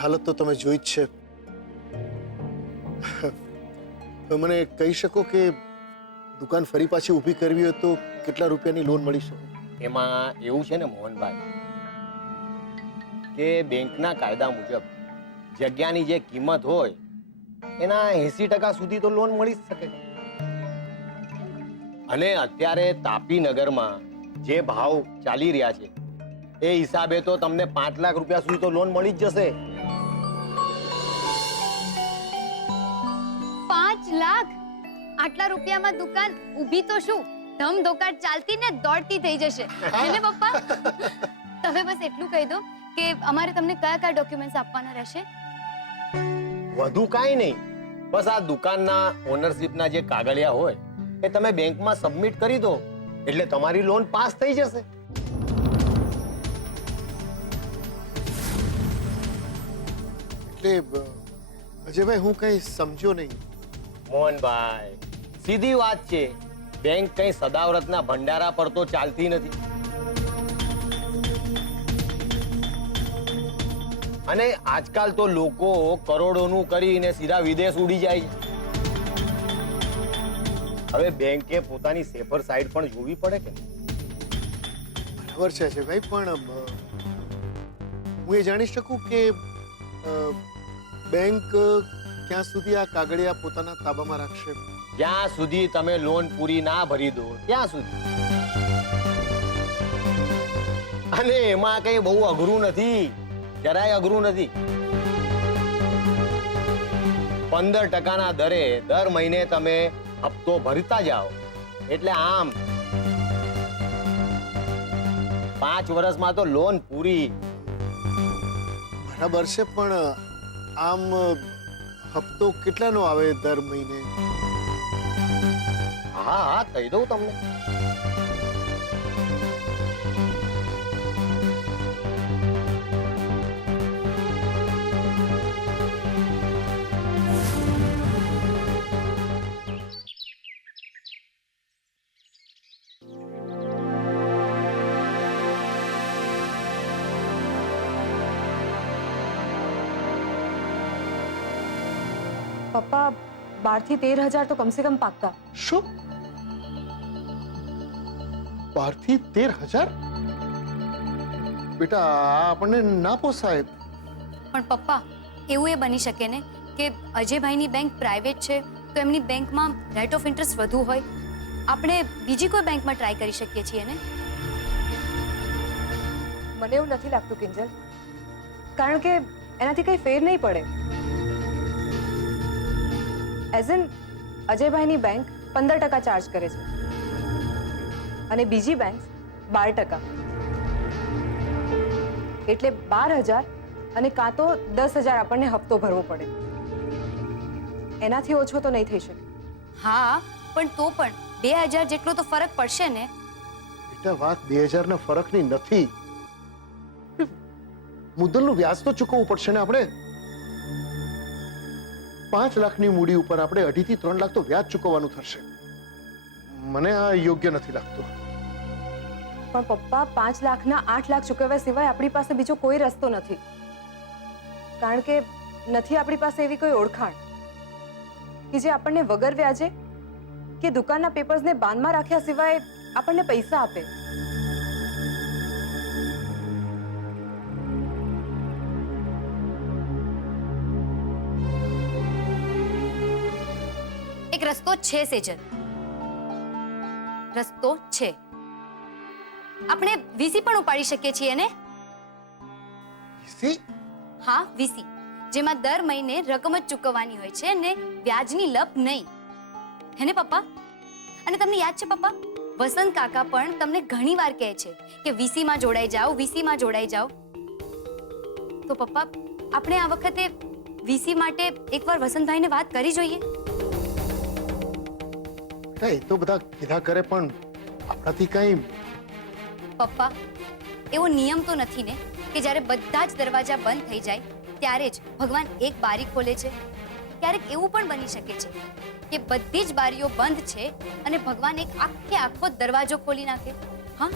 હાલત તો તમે જોઈ જ છે. મને કહી શકો કે દુકાન ફરી પાછી ઊભી કરવી હોય તો કેટલા રૂપિયાની લોન મળી શકે? એમાં એવું છે ને મોહનભાઈ કે બેંકના કાયદા મુજબ જગ્યાની જે કિંમત હોય એના 80% સુધી તો લોન મળી જ શકે. અને અત્યારે તાપી નગરમાં જે ભાવ ચાલી રહ્યા છે એ હિસાબે તો તમને 5 લાખ રૂપિયા સુધી તો લોન મળી જ જશે. 5 લાખ? આટલા રૂપિયામાં દુકાન ઊભી તો શું, ધમધોકાર ચાલતી ને દોડતી થઈ જશે. ને પપ્પા તમે બસ એટલું કહી દો કે અમારે તમને કયા કયા ડોક્યુમેન્ટ્સ આપવાના રહેશે? વધુ કાંઈ નહીં, બસ આ દુકાનના ઓનરશિપના જે કાગળિયા હોય એ તમે બેંકમાં સબમિટ કરી દો એટલે તમારી લોન પાસ થઈ જશે. એટલે અજયભાઈ હું કઈ સમજ્યો નહીં. મોહનભાઈ સીધી વાત છે, બેંક કઈ સદાવ્રતના ભંડારા પર તો ચાલતી નથી. અને આજકાલ તો લોકો કરોડોનું કરીને સીધા વિદેશ ઉડી જાય છે. હવે બેંકે પોતાની સેફર સાઈડ પણ જોવી પડે કે બરાબર છે અજયભાઈ, પણ હું એ જાણી શકું કે બેંક ક્યાં સુધી આ કાગળિયા પોતાના તાબામાં રાખશે? જ્યાં સુધી તમે લોન પૂરી ના ભરી દો ત્યાં સુધી. અને એમાં કઈ બહુ અઘરું નથી, જરાય અઘરું નથી. 15% દરે દર મહિને તમે હપ્તો ભરતા જાઓ એટલે આમ 5 વર્ષમાં તો લોન પૂરી. બરાબર છે, પણ આમ હપ્તો કેટલાનો આવે દર મહિને? હા હા કહી દઉં તમને. પપ્પા 12 થી 13,000 તો કમ સે કમ પાક્કા. શું? 12 થી 13,000? બેટા આ આપણને ના પોસાય. પણ પપ્પા એવું એ બની શકે ને કે અજયભાઈની બેંક પ્રાઇવેટ છે તો એમની બેંકમાં રેટ ઓફ ઇન્ટરેસ્ટ વધુ હોય. આપણે બીજી કોઈ બેંકમાં ટ્રાય કરી શકીએ છીએ ને? મને એવું નથી લાગતું કિંજલ, કારણ કે એનાથી કઈ ફેર નહીં પડે. એઝ એન અજયભાઈની બેંક 15% ચાર્જ કરે છે અને બીજી બેંક 12%. એટલે 12,000 અને કાં તો 10,000 આપણને હપ્તો ભરવો પડે. એનાથી ઓછો તો નહીં થઈ શકે. હા પણ તો પણ 2,000 જેટલો તો ફરક પડશે ને? બેટા વાત 2,000 ના ફરકની નથી. મુદ્દલનું વ્યાજ તો ચૂકવવું પડશે ને આપણે. 5 લાખની મૂડી ઉપર આપણે 2.5 થી 3 લાખ તો વ્યાજ ચૂકવવાનું થશે. મને આ યોગ્ય નથી લાગતું. પણ પપ્પા 5 લાખના 8 લાખ ચૂકવ્યા સિવાય આપણી પાસે બીજો કોઈ રસ્તો નથી. કારણ કે નથી આપણી પાસે એવી કોઈ ઓળખાણ કે જે આપણને વગર વ્યાજે કે દુકાનના પેપર્સને બાંધમાં રાખ્યા સિવાય આપણને પૈસા આપે. એક રસ્તો છે સેજલ, રસ્તો છે. આપણે વીસી પણ ઉપાડી શકીએ છીએ ને? હા વીસી, જેમાં દર મહિને રકમ જ ચૂકવવાની હોય છે ને વ્યાજની લપ નહીં. હે ને પપ્પા? અને તમને યાદ છે પપ્પા, વસંત કાકા પણ તમને ઘણી વાર કહે છે કે વીસીમાં જોડાઈ જાઓ, વીસીમાં જોડાઈ જાઓ. તો પપ્પા આપણે આ વખતે વીસી માટે એકવાર વસંતભાઈને વાત કરી જોઈએ. એ તો બધા કીધા કરે પણ આપણાથી કઈ. પપ્પા એવો નિયમ તો નથી ને કે જ્યારે બધા જ દરવાજા બંધ થઈ જાય ત્યારે જ ભગવાન એક બારી ખોલે છે. ક્યારેક એવું પણ બની શકે છે કે બધી જ બારીઓ બંધ છે અને ભગવાન એક આખો દરવાજો ખોલી નાખે. હા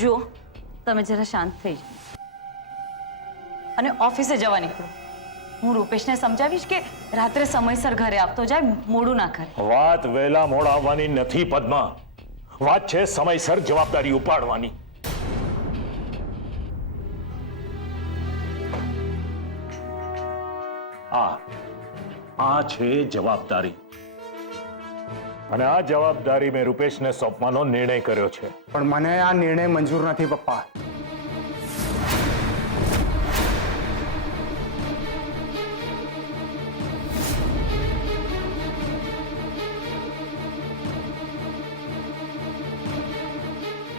જુઓ, તમે જરા શાંત થઈ જાઓ અને ઓફિસે જવા નીકળો. હું રૂપેશને સમજાવીશ કે રાત્રે સમયસર ઘરે આવતો જાય, મોડું ના કરે. વાત વહેલા મોડા આવવાની નથી પદ્મા, વાત છે સમયસર જવાબદારી ઉપાડવાની. આ છે જવાબદારી, અને આ જવાબદારી મેં રૂપેશને સોંપવાનો નિર્ણય કર્યો છે. પણ મને આ નિર્ણય મંજૂર નથી પપ્પા.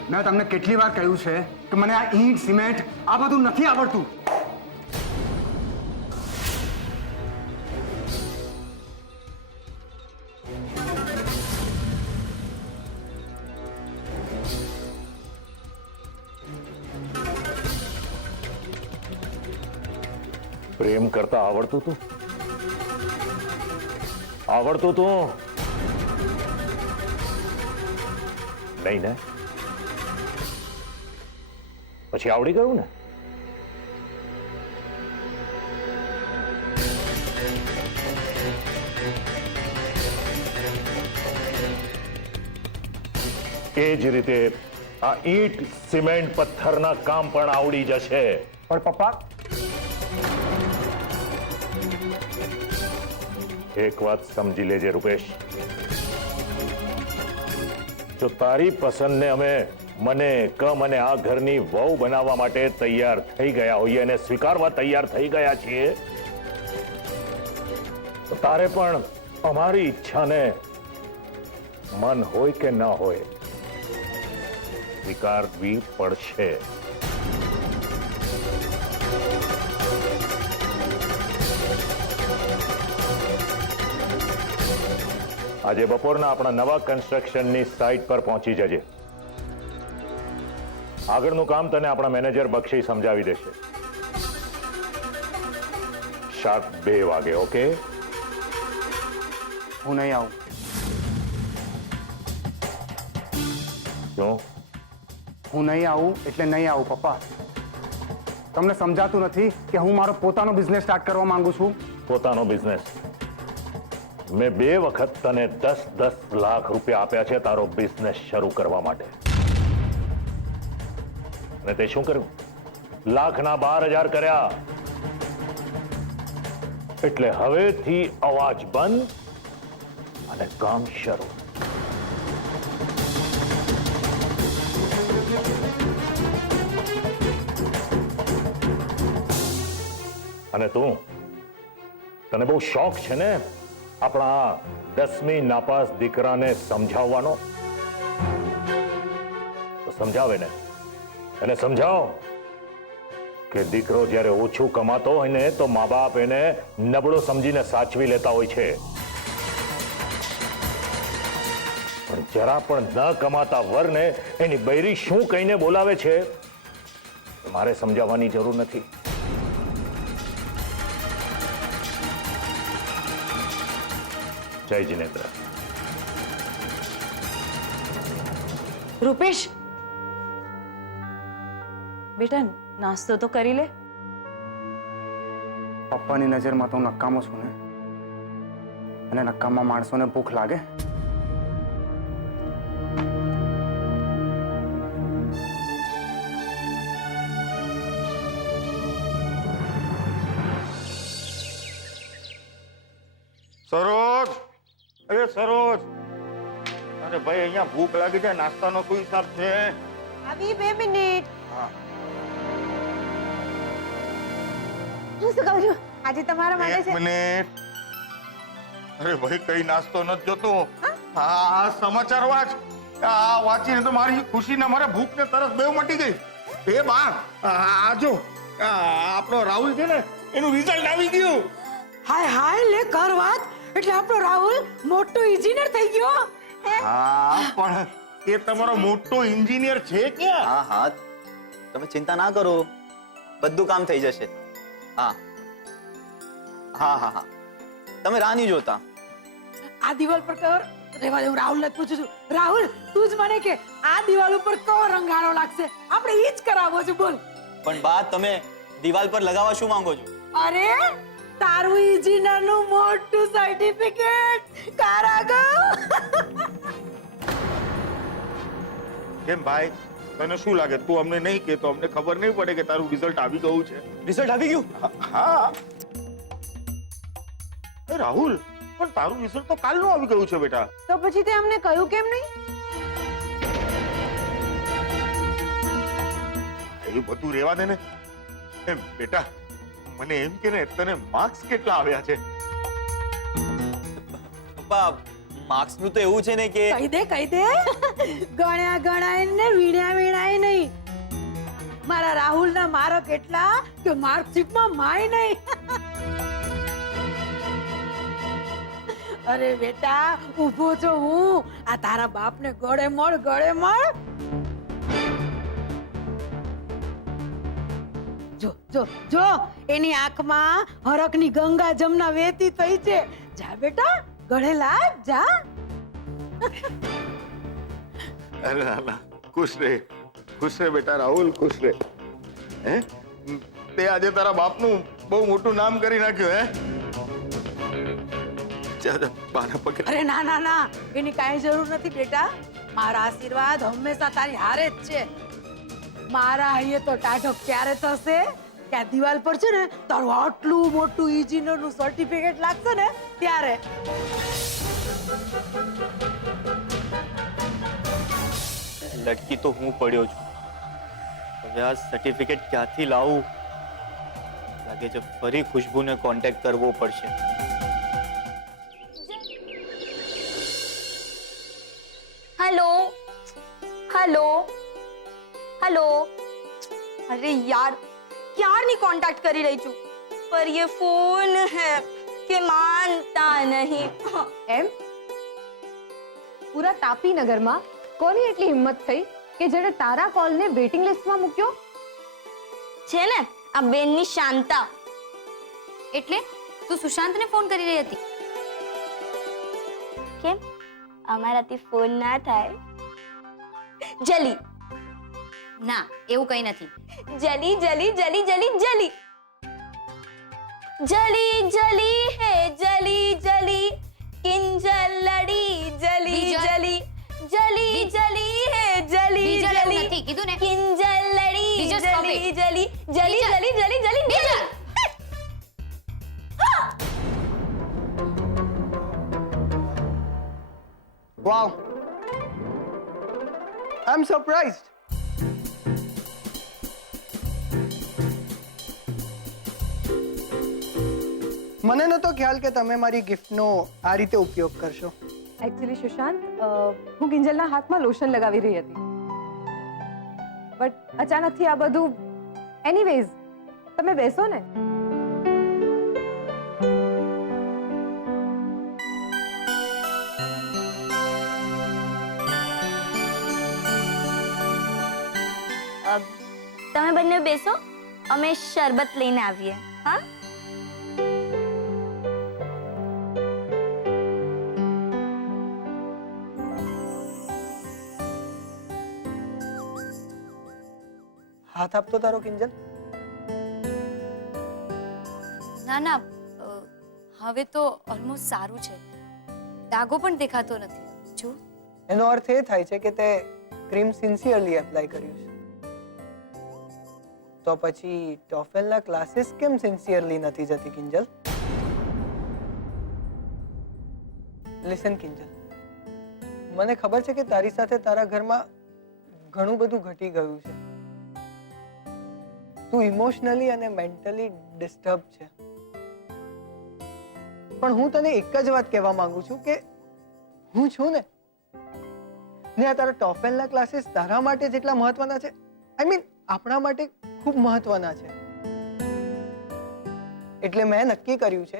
મેં તમને કેટલી વાર કહ્યું છે કે મને આ ઈંટ સિમેન્ટ આ બધું નથી આવડતું. પ્રેમ કરતા આવડતું તું? આવડતું તું નહીં ને? પછી આવડી ગયું ને? એ જ રીતે આ ઈંટ સિમેન્ટ પથ્થરના કામ પણ આવડી જશે. પણ પપ્પા, એક વાત સમજી લેજે રૂપેશ, જો તારી પસંદને અમે મને આ ઘરની વહુ બનાવવા માટે તૈયાર થઈ ગયા હોઈએ અને સ્વીકારવા તૈયાર થઈ ગયા છીએ, તો તારે પણ અમારી ઈચ્છાને મન હોય કે ન હોય સ્વીકારવી પડશે. આજે બપોરના આપણા નવા કન્સ્ટ્રક્શનની સાઇટ પર પહોંચી જજે. આગળનું કામ તને આપણા મેનેજર બક્ષી સમજાવી દેશે. શાર્પ 2 વાગે. ઓકે? હું નહીં આવું. શું? હું નહીં આવું એટલે નહીં આવું પપ્પા. તમને સમજાતું નથી કે હું મારો પોતાનો બિઝનેસ સ્ટાર્ટ કરવા માંગુ છું. પોતાનો બિઝનેસ? મેં 2 વખત તને 10 લાખ રૂપિયા આપ્યા છે તારો બિઝનેસ શરૂ કરવા માટે, અને તે શું કર્યું? લાખના 12,000 કર્યા. એટલે હવેથી અવાજ બંધ અને કામ શરૂ. અને તને બહુ શોખ છે ને આપણા 10મી નાપાસ દીકરાને સમજાવવાનો? તો સમજાવે ને, એને સમજાવો કે દીકરો જ્યારે ઓછું કમાતો હોય ને તો મા બાપ એને નબળો સમજીને સાચવી લેતા હોય છે, પણ જરા પણ ન કમાતા વરને એની બૈરી શું કહીને બોલાવે છે મારે સમજાવવાની જરૂર નથી. જય જિનેન્દ્ર. રૂપેશ, બેટા નાસ્તો તો કરી લે. પપ્પાની નજરમાં તો હું નકામો છું ને, અને નકામા માણસોને ભૂખ લાગે. સરોજ, અરે સરોજ, અરે ભાઈ અહીંયા ભૂખ લાગી છે, નાસ્તાનો શું હિસાબ છે? આવી 2 મિનિટ. હા. હું શું કહું છું, આજે તમારા માટે એક છે. મિનિટ. અરે ભાઈ કઈ નાસ્તો નથી જોતો. હા, સમાચાર વાંચ. આ વાંચીને તો મારી ખુશીને મારે ભૂખ ને તરસ બેવ મટી ગઈ. એ બા, આ જો આપણો રાહુલ છે ને એનું રિઝલ્ટ આવી ગયું. હાય હાય, લે કર વાત. એટલે આપણો રાહુલ મોટો એન્જિનિયર થઈ ગયો. હા, પણ એ તમારો મોટો એન્જિનિયર છે ક્યાં? હા હા, તમે ચિંતા ના કરો, બધું કામ થઈ જશે. હા હા હા હા, તમે રાહ નહીં જોતા. આ દિવાલ પર કર, રેવા દે, હું રાહુલને જ પૂછું છું. રાહુલ, તું જ મને કે આ દિવાલ ઉપર કયો રંગ સારો લાગશે? આપણે ઈ જ કરાવવો છે, બોલ. પણ બા તમે દિવાલ પર લગાવવા શું માંગો છો? અરે તારું ઇજનેરનું મોટું સર્ટિફિકેટ કારાગર. કેમ ભાઈ, તને શું લાગે તું અમને નહીં કે તો અમને ખબર નહીં પડે કે તારું રિઝલ્ટ આવી ગયું છે? રિઝલ્ટ આવી ગયું? હા. એ રાહુલ, પણ તારું રિઝલ્ટ તો કાલનું આવી ગયું છે બેટા. તો પછી તે અમને કહ્યું કેમ નહીં? એ બધું રેવા દે ને. એમ બેટા, મને એમ કે ને તને માર્ક્સ કેટલા આવ્યા છે? પપ્પા માર્ક્સ નું તો એવું છે ને કે કહી દે ગણ્યા ગણાય ને વીણ્યા વીણાય નહીં. મારા રાહુલના માર્ક એટલા કે માર્કશીટમાં માય નહીં. અરે બેટા, ઊભો છો હું આ તારા બાપને ગળે મળ. જો જો જો એની આંખમાં હરકની ગંગા જમના વહેતી થઈ છે. જા બેટા, ગળે લાગ જા. અરે ના, ખુશ રહે બેટા રાહુલ, ખુશ રહે. હે, તે આજે તારા બાપનું બહુ મોટું નામ કરી નાખ્યું. હે, ચાલ બાના પકડ. અરે ના, એની કાંઈ જરૂર નથી બેટા. મારા આશીર્વાદ હંમેશા તારી હારે જ છે. મારા અહીંયા તો ટાઢક ક્યારે થશે કે આ દિવાલ પર છે ને તારું આટલું મોટું ઇજનેરનું સર્ટિફિકેટ લાગશે ને ત્યારે. લટકી તો હું પડ્યો છું. હવે આ સર્ટિફિકેટ ક્યાંથી લાવું? લાગે છે ફરી ખુશ્બુને કોન્ટેક્ટ કરવો પડશે. हेलो हेलो हेलो अरे यार क्यारनी कांटेक्ट કરી રહી છું पर ये फोन है कि मानता नहीं. એમ પૂરા તાપીનગરમાં કોની એટલી હિંમત થઈ કે જેણે તારા કોલને વેઇટિંગ લિસ્ટમાં મૂક્યો? છે ને આ બેનની શાંતા. એટલે તું સુશાંતને ફોન કરી રહી હતી? કેમ અમારાથી ફોન ના થાય? જલી ના, એવું કઈ નથી. જલી જલી જલી જલી જલી જલી જલી હે જલી જલી કિંજલ લડી જલી જલી જલી જલી હે જલી જલી નથી કીધું ને. કિંજલ લડી જલી જલી જલી જલી જલી જલી બીજલ. Wow. I'm surprised. મને નતો ખ્યાલ કે તમે મારી ગિફ્ટનો આ રીતે ઉપયોગ કરશો. એકચ્યુઅલી સુશાંત, હું કિંજલના હાથમાં લોશન લગાવી રહી હતી, બટ અચાનકથી આ બધું. એનીવેઝ, તમે બેસો ને. તમે બંને બેસો, અમે શરબત લઈને આવીએ. હા, હાથ આપતો તારો કિંજલ. ના હવે તો ઓલમોસ્ટ સારું છે. ડાઘો પણ દેખાતો નથી. જો એનો અર્થ એ થાય છે કે તે ક્રીમ સિન્સિયરલી એપ્લાય કર્યું છે. તો પછી ટોફેલના ક્લાસીસ કેમ સિન્સિયરલી નથી જતી કિંજલ? લિસન કિંજલ, મને ખબર છે કે તારી સાથે તારા ઘરમાં ઘણું બધું ઘટી ગયું છે. તું ઇમોશનલી અને મેન્ટલી ડિસ્ટર્બ છે. પણ હું તને એક જ વાત કહેવા માંગુ છું કે હું છું ને આ તારા ટોફેલના ક્લાસીસ તારા માટે જેટલા મહત્વના છે, આઈ મીન આપણા માટે ખૂબ મહત્વના છે. એટલે મેં નક્કી કર્યું છે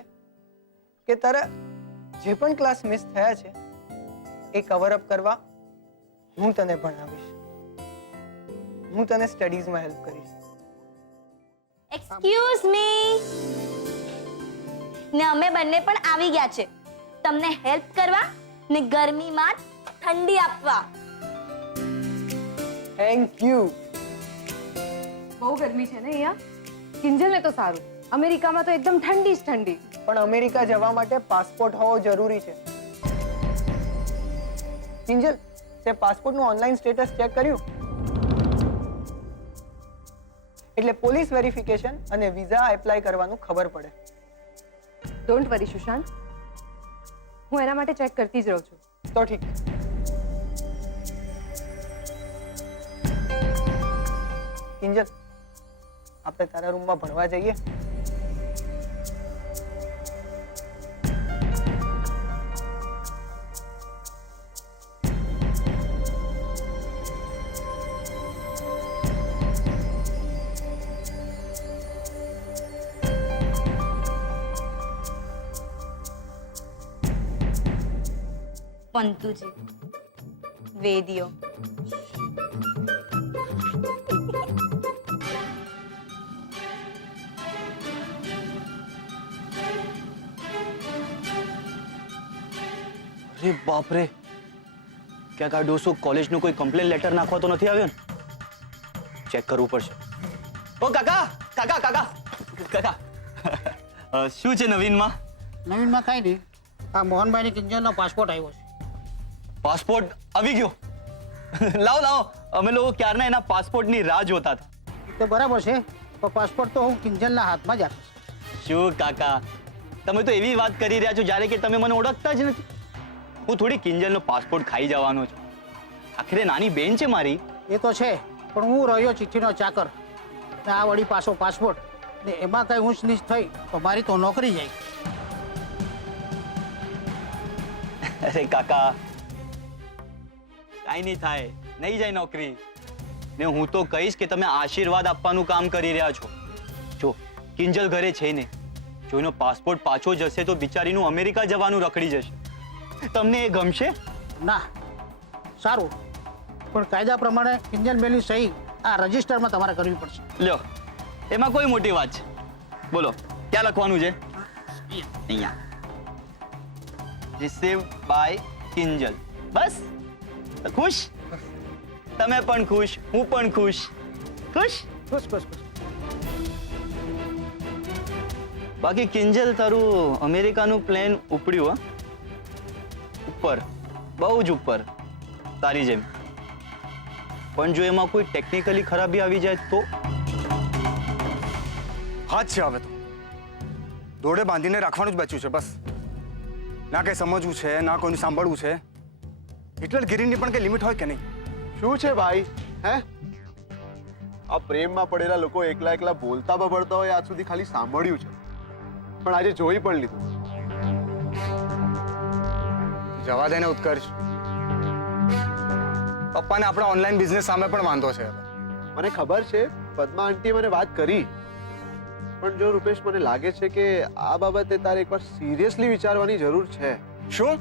કે તારા જે પણ ક્લાસ મિસ થયા છે એ કવર અપ કરવા હું તને ભણાવીશ. હું તને સ્ટડીઝમાં હેલ્પ કરીશ. એક્સક્યુઝ મી, ને અમે બંને પણ આવી ગયા છે તમને હેલ્પ કરવા ને ગરમીમાં ઠંડી આપવા. Thank you. બહુ ગરમી છે ને અહીંયા. કિંજલને તો સારું, અમેરિકામાં તો એકદમ ઠંડી જ ઠંડી. પણ અમેરિકા જવા માટે પાસપોર્ટ હોવો જરૂરી છે. કિંજલ, તે પાસપોર્ટનું ઓનલાઈન સ્ટેટસ ચેક કર્યું? એટલે પોલીસ વેરિફિકેશન અને વિઝા એપ્લાય કરવાનું ખબર પડે. ડોન્ટ વરી સુશાંત, હું એના માટે ચેક કરતી જ રહું છું. તો ઠીક. કિંજલ, આપણે તારા રૂમમાં ભણવા જઈએ. પંતુજી, વેદીઓ, અરે બાપ રે, ક્યાંક આ ડોસો કોલેજનો કોઈ કમ્પ્લેન લેટર નાખવા તો નથી આવ્યો ને? ચેક કરવું પડશે. ઓ કાકા, કાકા, કાકા, કાકા, શું છે નવીનમાં? નવીનમાં કાંઈ નહીં. આ મોહનભાઈની કિંજલનો પાસપોર્ટ આવ્યો છે. પાસપોર્ટ આવી ગયો? લાવો લાવો, અમે લોકો ક્યારના એના પાસપોર્ટની રાહ જોતા હતા. એ તો બરાબર છે, પણ પાસપોર્ટ તો હું કિંજલના હાથમાં જ આપીશ. શું કાકા, તમે તો એવી વાત કરી રહ્યા છો જ્યારે કે તમે મને ઓળખતા જ નથી. હું થોડી કિંજલનો પાસપોર્ટ ખાઈ જવાનો છું. આખરે નાની બેન છે મારી. એ તો છે, પણ હું રહ્યો ચિઠ્ઠીનો ચાકર. ને આ વળી પાછો પાસપોર્ટ, ને એમાં કઈ ઊંચ નીચ થઈ તો મારી તો નોકરી જાય. અરે કાકા, કાંઈ નહીં થાય, નહીં જાય નોકરી. ને હું તો કહીશ કે તમે આશીર્વાદ આપવાનું કામ કરી રહ્યા છો. જો કિંજલ ઘરે છે ને, જો એનો પાસપોર્ટ પાછો જશે તો બિચારીનું અમેરિકા જવાનું રખડી જશે. તમને એ ગમશે? ના, સારું, પણ કાયદા પ્રમાણે કિંજલ બેનની સહી આ રજિસ્ટરમાં તમારે કરવી પડશે. લ્યો, એમાં કોઈ મોટી વાત છે. બોલો, ક્યાં લખવાનું છે? અહીંયા. Receive by Kinjal. બસ? ખુશ? તમે પણ ખુશ, હું પણ ખુશ. ખુશ? ખુશ ખુશ ખુશ. બાકી કિંજલ, તારું અમેરિકાનું પ્લેન ઉપડ્યું? હા, ઉપર, બહુ જ ઉપર, તારી જેમ. પણ જો એમાં કોઈ ટેકનિકલી ખરાબી આવી જાય તો? હાથ છે હવે તો. દોડે બાંધીને રાખવાનું જ બચ્યું છે બસ. ના કંઈ સમજવું છે, ના કોઈનું સાંભળવું છે. એટલે ગિરીની પણ કંઈ લિમિટ હોય કે નહીં? શું છે ભાઈ? હે, આ પ્રેમમાં પડેલા લોકો એકલા એકલા બોલતા બબડતા હોય આજ સુધી ખાલી સાંભળ્યું છે, પણ આજે જોઈ પણ લીધું. જવા દે ને ઉત્કર્ષ. પપ્પાને આપણા ઓનલાઈન બિઝનેસ સામે પણ વાંધો છે. મને ખબર છે, પદ્મા આંટી મને વાત કરી, પણ જો રૂપેશ, મને લાગે છે કે આ બાબતે તારે એકવાર સિરિયસલી વિચારવાની જરૂર છે. શું?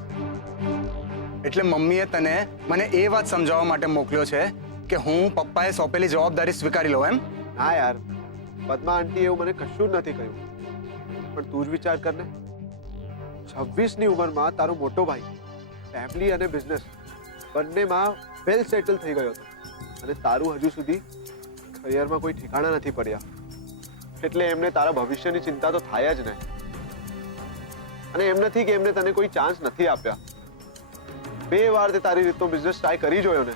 એટલે મમ્મીએ તને મને એ વાત સમજાવવા માટે મોકલ્યો છે કે હું પપ્પાએ સોંપેલી જવાબદારી સ્વીકારી લઉં એમ? ના યાર, પદ્મા આંટી એવું મને કશું જ નથી કહ્યું. પણ તું જ વિચાર કર ને, 26ની ઉંમરમાં તારો મોટો ભાઈ ફેમિલી અને બિઝનેસ બંનેમાં વેલ સેટલ થઈ ગયો હતો, અને તારું હજુ સુધી કરિયરમાં કોઈ ઠેકાણા નથી પડ્યા. એટલે એમને તારા ભવિષ્યની ચિંતા તો થાય જ ને. અને એમ નથી કે એમને તને કોઈ ચાન્સ નથી આપ્યા. 2 વાર તે તારી રીતનો બિઝનેસ ટ્રાય કરી જોયો ને,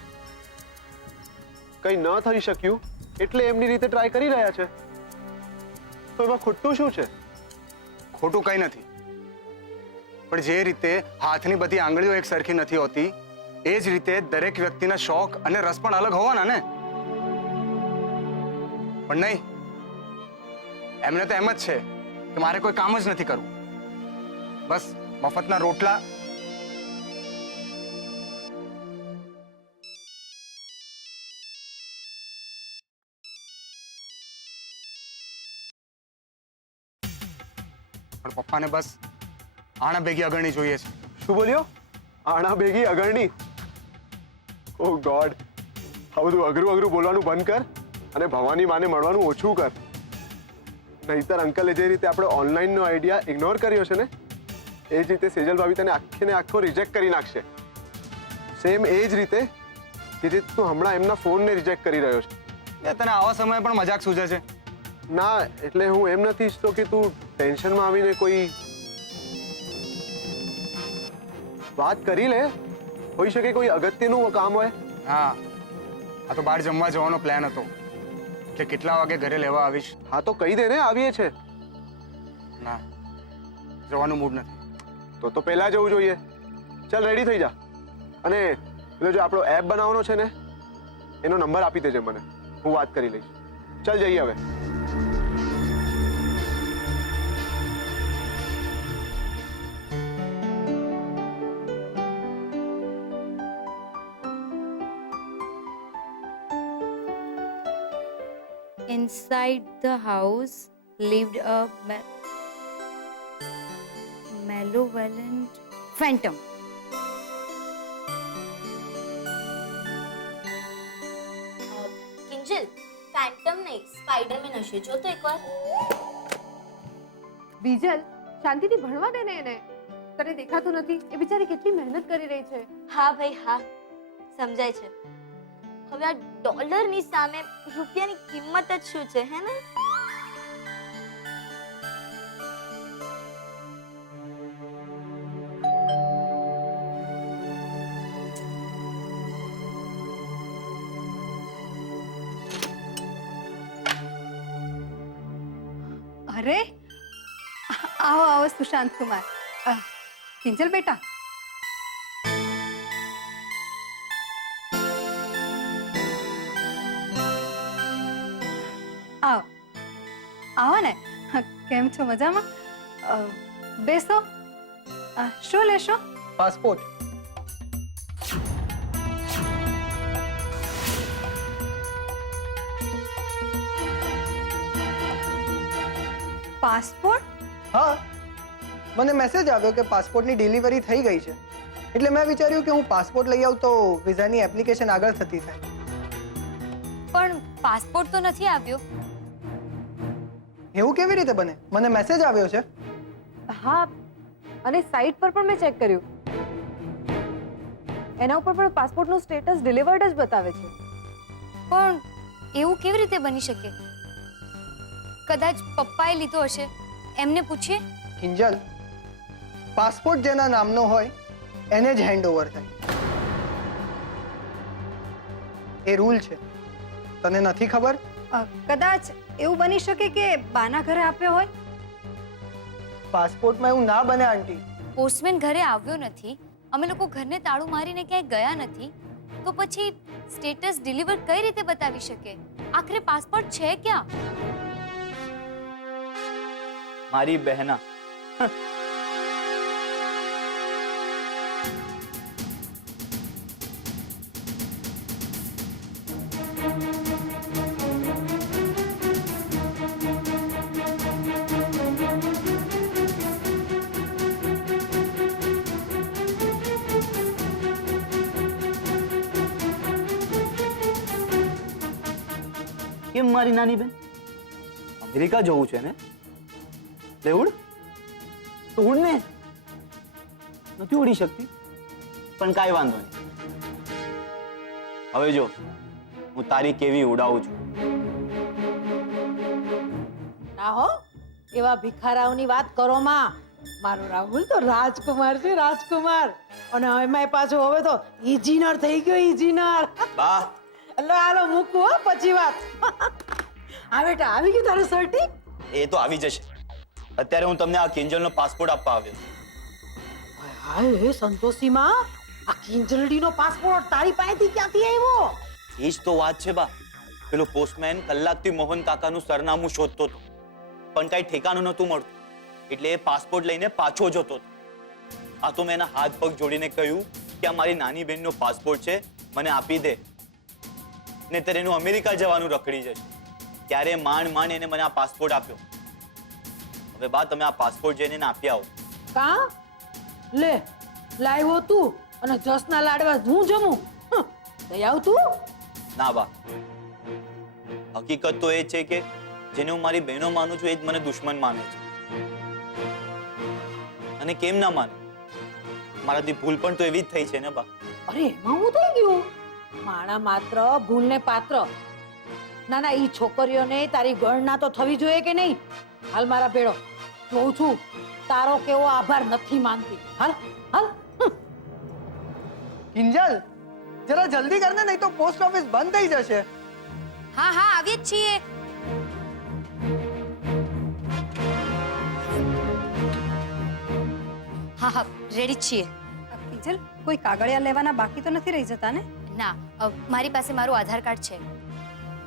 કંઈ ન થઈ શક્યું એટલે એમની રીતે ટ્રાય કરી રહ્યા છે. તો એમાં ખોટું શું છે? ખોટું કંઈ નથી, પણ જે રીતે હાથની બધી આંગળીઓ એક સરખી નથી હોતી, એ જ રીતે દરેક વ્યક્તિના શોખ અને રસ પણ અલગ હોવાના ને. પણ નહીં, એમને તો એમ જ છે કે મારે કોઈ કામ જ નથી કરવું, બસ મફતના રોટલા. પણ પપ્પાને બસ આણા ભેગી અગરણી જોઈએ છે. શું બોલ્યો? આણા ભેગી અગરણી? ઓ ગોડ, આ બધું અઘરું અઘરું બોલવાનું બંધ કર અને ભવાની માને મળવાનું ઓછું કર. નહીતર અંકલે જે રીતે આપણે ઓનલાઈનનો આઈડિયા ઇગ્નોર કર્યો છે ને, એ જ રીતે સેજલ ભાભી તને આખે ને આખો રિજેક્ટ કરી નાખશે. સેમ એ જ રીતે કે જે તું હમણાં એમના ફોનને રિજેક્ટ કરી રહ્યો છે. તને આવા સમયે પણ મજાક સૂઝે છે? ના, એટલે હું એમ નથી ઈચ્છતો કે તું ટેન્શનમાં આવીને કોઈ વાત કરી લે. હોઈ શકે કોઈ અગત્યનું કામ હોય. હા, આ તો બહાર જમવા જવાનો પ્લાન હતો, એટલે કેટલા વાગે ઘરે લેવા આવીશ? હા તો કહી દે ને, આવીએ છે. ના, જવાનું મૂડ નથી. તો પહેલા જવું જોઈએ. ચાલ રેડી થઈ જા. અને પેલો જો આપણો એપ બનાવવાનો છે ને, એનો નંબર આપી દેજે મને, હું વાત કરી લઈશ. ચાલ જઈએ હવે. Inside the house lived a malevolent phantom. Kinjal, phantom નહીં, સ્પાઈડરમેન હશે. જો તો એકવાર. બીજલ, શાંતિથી ભણવા દે ને એને. તને દેખાતું નથી એ બિચારી કેટલી મહેનત કરી રહી છે. હા ભાઈ હા, સમજાય છે. હવે આ ડોલરની સામે રૂપિયાની કિંમત જ શું છે, હે ને? અરે આવો આવો સુશાંત કુમાર. કિંજલ બેટા, આવો આવો ને. કેમ છો? મજામાં? બેસો. શું લેશો? પાસપોર્ટ. પાસપોર્ટ? હા, મને મેસેજ આવ્યો કે પાસપોર્ટની ડિલિવરી થઈ ગઈ છે, એટલે મેં વિચાર્યું કે હું પાસપોર્ટ લઈ આવું તો વિઝાની એપ્લિકેશન આગળ થતી થાય. પણ પાસપોર્ટ તો નથી આવ્યો. એવું કેવી રીતે બને? મને મેસેજ આવ્યો છે. હા, અને સાઇટ પર પણ મેં ચેક કર્યું, એના ઉપર પણ પાસપોર્ટનું સ્ટેટસ ડિલિવર્ડ જ બતાવે છે. પણ એવું કેવી રીતે બની શકે? કદાચ પપ્પાએ લીધો હશે. એમને પૂછીએ. કિંજલ, પાસપોર્ટ જેના નામનો હોય એને જ હેન્ડ ઓવર થાય. એ રૂલ છે, તને નથી ખબર? કદાચ એવું બની શકે કે બાના ઘરે આપ્યો હોય. પાસપોર્ટમાં એવું ના બને આંટી. પોસ્ટમેન ઘરે આવ્યો નથી, અમે લોકો ઘરને તાળું મારીને ક્યાંય ગયા નથી, તો પછી સ્ટેટસ ડિલિવર કઈ રીતે બતાવી શકે? આખરે પાસપોર્ટ છે ક્યાં? મારી બહેના, કેમ મારી નાની બેન? અમેરિકા જવું છે ને? લે ઉડ તો ઉડ ને. નથી ઉડી શકતી પણ કાંઈ વાંધો નહીં. હવે જો હું તારી કેવી ઉડાવું છું. ના હો, એવા ભિખારાઓની વાત કરો માં. મારો રાહુલ તો રાજકુમાર છે, રાજકુમાર. અને એમાંય પાછો હવે તો ઇજિનર થઈ ગયો, ઇજિનર. બા લો હાલો મૂકું હો, પછી વાત. હા બેટા, આવી ગયું તારું સર્ટી? એ તો આવી જશે. અત્યારે હું તમને આ કિંજલનો પાસપોર્ટ આપવા આવ્યો. હાય હે સંતોષી માં, આ કિંજલડીનો પાસપોર્ટ તારી પાસેથી ક્યાંથી આવ્યો? એ જ તો વાત છે બા. પેલો પોસ્ટમેન કલાકથી મોહન કાકાનું સરનામું શોધતો હતો, પણ કઈ ઠેકાણું નહોતું મળતું, એટલે એ પાસપોર્ટ લઈને પાછો જતો હતો. આ તો મેં એના હાથ પગ જોડીને કહ્યું કે આ મારી નાની બહેનનો પાસપોર્ટ છે, મને આપી દે, નહીંતર એનું અમેરિકા જવાનું રખડી જશે. ત્યારે માંડ માંડ એને મને આ પાસપોર્ટ આપ્યો. હવે બા, તમે આ પાસપોર્ટ જઈને એને આપી આવો. કા લે લાવ્યો તું અને જસના લાડવા હું જમું? લઈ આવ તું. ના બા, હકીકત તો એ છે કે જેને હું મારી બહેનો માનું છું એ જ મને દુશ્મન માને છે. અને કેમ ના માને? મારાથી ભૂલ પણ તો એવી જ થઈ છે ને બા. અરે એમાં હું થઈ ગયું? માણા માત્ર ભૂલને પાત્ર. ના ના, ઈ છોકરીઓને તારી ગણના તો થવી જોઈએ કે નહીં? હાલ મારા ભેળો, જોઉં છું તારો કેવો આભાર નથી માનતી. હાલ હાલ. કિંજલ, જરા જલ્દી કરને, નહીં તો પોસ્ટ ઓફિસ બંધ થઈ જશે. હા હા, આવીએ જ છીએ. હા હા, રેડી જ છીએ. કિંજલ, કોઈ કાગળિયા લેવાના બાકી તો નથી રહી જતા ને? ના, મારી પાસે મારું આધાર કાર્ડ છે.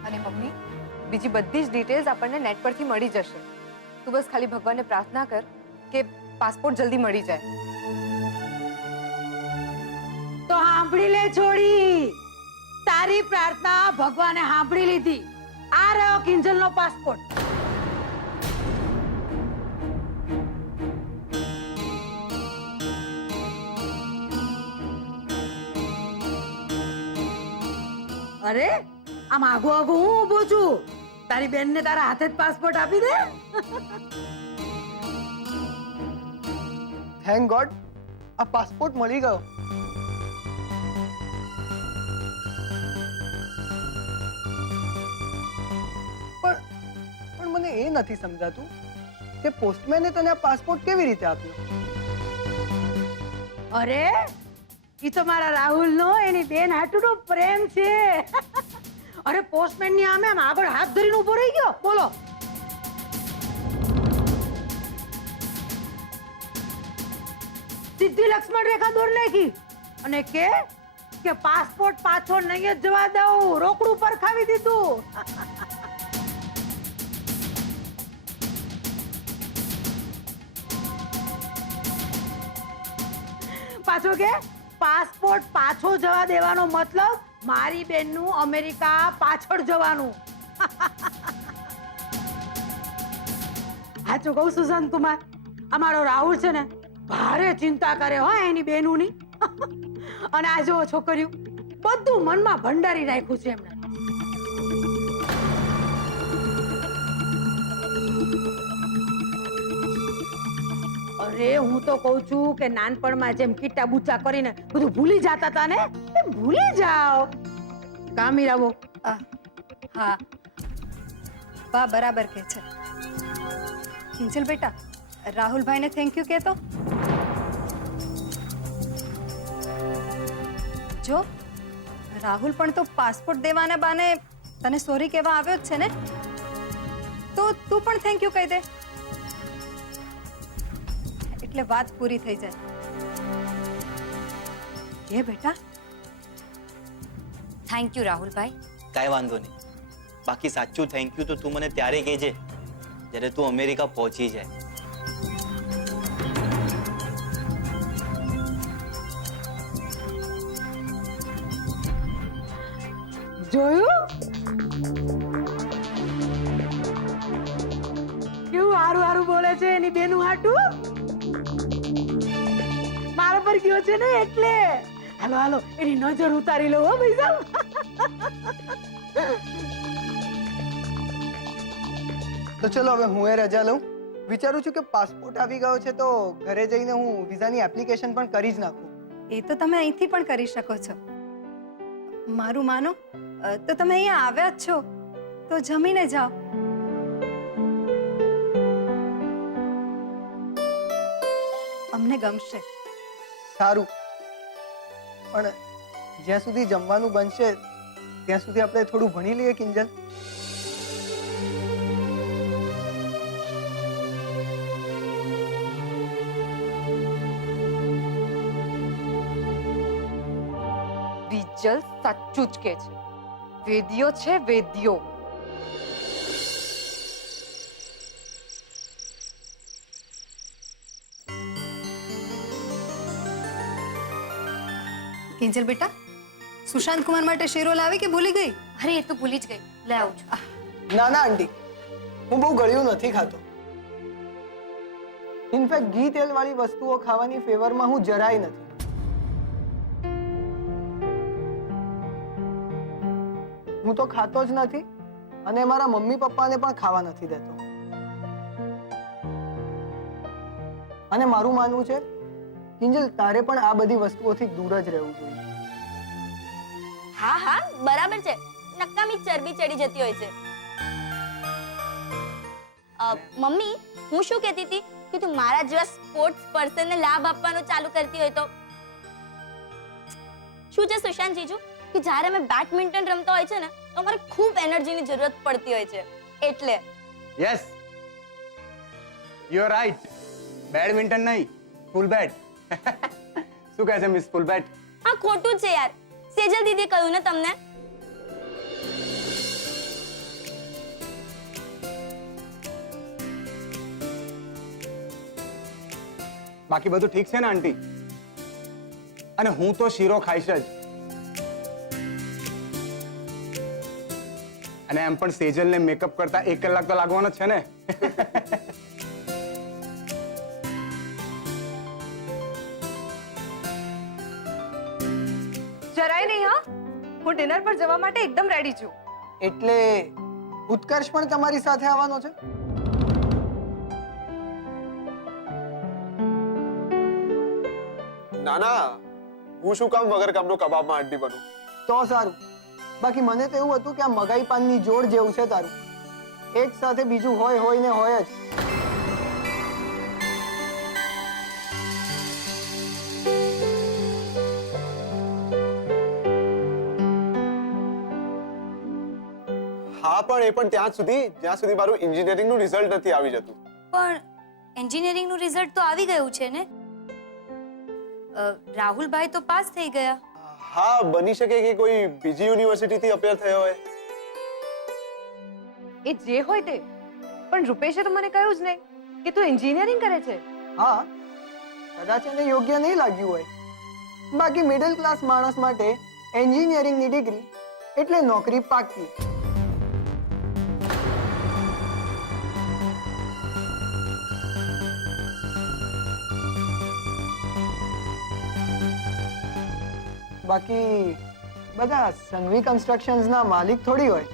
અને મમ્મી, બીજી બધી જ ડિટેલ્સ આપણને નેટ પરથી મળી જશે. તું બસ ખાલી ભગવાનને પ્રાર્થના કર કે પાસપોર્ટ જલ્દી મળી જાય. તો સાંભળી લે છોડી, તારી પ્રાર્થના ભગવાને સાંભળી લીધી. આ રહ્યો કિંજલનો પાસપોર્ટ. અરે આમ આગો આગો હું ઊભો છું. તારી બેનને તારા હાથે જ પાસપોર્ટ આપી દે. થેન્ક ગોડ, આ પાસપોર્ટ મળી ગયો. પણ મને એ નથી સમજાતું કે પોસ્ટમેને તને આ પાસપોર્ટ કેવી રીતે આપ્યો? અરે ઈ તો મારા રાહુલનો એની બેન હાટુનો પ્રેમ છે. અરે પોસ્ટમેનની આમે આમ આગળ હાથ ધરીને ઊભો રહી ગયો. બોલો. સીધી લક્ષ્મણ રેખા દોર નાખી અને કે પાસપોર્ટ પાછો નહીં જ જવા દઉં, રોકડું પર ખાવી દીધું. પાછો કે પાસપોર્ટ પાછો જવા દેવાનો મતલબ મારી બેનનું અમેરિકા પાછળ જવાનું. સાચું કહું સુશાંત કુમાર, અમારો રાહુલ છે ને ભારે ચિંતા કરે હો એની બેનુની. અને આ જો છોકરીઓ બધું મનમાં ભંડારી નાખ્યું છે એમણે. અરે હું તો કહું છું કે નાનપણમાં જેમ કીટા બુચા કરીને બધું ભૂલી જતા હતા ને, એ ભૂલી જાઓ. કામીરાવો. હા, બા બરાબર કહે છે. કિંજલ બેટા, રાહુલભાઈને થેન્ક યુ કહેતો. જો રાહુલ પણ તો પાસપોર્ટ દેવાના બાને તને સોરી કહેવા આવ્યો જ છે ને, તો તું પણ થેન્ક યુ કહી દે, એટલે વાત પૂરી થઈ જાય. એ બેટા. થેન્ક યુ રાહુલભાઈ. કાંઈ વાંધો નહીં. બાકી સાચું થેન્ક યુ તો તું મને ત્યારે કહેજે જ્યારે તું અમેરિકા પહોંચી જાય. જોયું કેવું હારું હારું બોલે છે એની બેનું હાટું. મારા પર ગયો છે ને એટલે. હાલો હાલો એની નજર ઉતારી લો હો ભાઈ સાહેબ. તો ચલો હવે હું એ રજા લઉં. વિચારું છું કે પાસપોર્ટ આવી ગયો છે તો ઘરે જઈને હું વિઝાની એપ્લિકેશન પણ કરી જ નાખું. એ તો તમે અહીંથી પણ કરી શકો છો. મારું માનો તો તમે અહીંયા આવ્યા જ છો તો જમીને જાઓ. અમને ગમશે. સારું, પણ જ્યાં સુધી જમવાનું બનશે ત્યાં સુધી આપણે થોડું ભણી લઈએ કિંજલ. બીજલ સાચું જ કે છે. વેદ્યો છે વેદ્યો. કિંજલ બેટા, સુશાંત કુમાર માટે શેરો લાવી કે ભૂલી ગઈ? અરે એ તો ભૂલી જ ગઈ. લે આવું છું. ના ના આંટી, હું બહુ ગળ્યું નથી ખાતો. ઇનફેક્ટ ઘી તેલ વાળી વસ્તુઓ ખાવાની ફેવરમાં હું જરાય નથી. હું તો ખાતો જ નથી અને મારા મમ્મી પપ્પાને પણ ખાવા નથી દેતો. અને મારું માનવું છે કિંજલ તારે પણ આ બધી વસ્તુઓથી દૂર જ રહેવું જોઈએ. હા હા બરાબર છે, નકામી ચરબી ચડી જતી હોય છે. મમ્મી હું શું કહેતી હતી કે તું મારા જેવા સ્પોર્ટ્સ પર્સનને લાભ આપવાનું ચાલુ કરતી હોય તો શું છે સુશાંત જીજુ કે જ્યારે અમે બેડમિન્ટન રમતા હોય છે ને તો અમારે ખૂબ એનર્જીની જરૂરત પડતી હોય છે એટલે yes you are right. Badminton નહીં, ફૂલ બેટ. શું કહે છે મિસ ફૂલ બેટ? આ ખોટું છે યાર, સેજલ દીદી કહ્યું ને તમને. બાકી બધું ઠીક છે ને આંટી? અને હું તો શીરો ખાઈશ જ. અને એમ પણ સેજલને મેકઅપ કરતા 1 કલાક તો લાગવાનો જ છે ને. જરાય નહીં હા, હું ડિનર પર જવા માટે એકદમ રેડી છું. એટલે ઉત્કર્ષ પણ તમારી સાથે આવવાનો છે? ના ના, હું શું કામ વગર કામનો કબાબમાં આંટી બનું? તો સારું. બાકી મને તો એવું હતું કે આ મગાઈ પાનની જોડ જેવું છે તારું, એક સાથે બીજું હોય ને હોય જ. હા, પણ એ પણ ત્યાં સુધી જ્યાં સુધી મારું એન્જિનિયરિંગનું રિઝલ્ટ નથી આવી જતું. પણ એન્જિનિયરિંગનું રિઝલ્ટ તો આવી ગયું છે ને? રાહુલભાઈ તો પાસ થઈ ગયા. હા, બની શકે કે કોઈ બીજી યુનિવર્સિટીથી અપેર થયો હોય. એ જે હોય તે, પણ રૂપેશે તો મને કહ્યું જ નહીં કે તું એન્જિનિયરિંગ કરે છે. હા, કદાચ એને યોગ્ય નહીં લાગ્યું હોય. બાકી મિડલ ક્લાસ માણસ માટે એન્જિનિયરિંગની ડિગ્રી એટલે નોકરી પાકી. બાકી બધા સંઘવી કન્સ્ટ્રક્શન્સના માલિક થોડી હોય.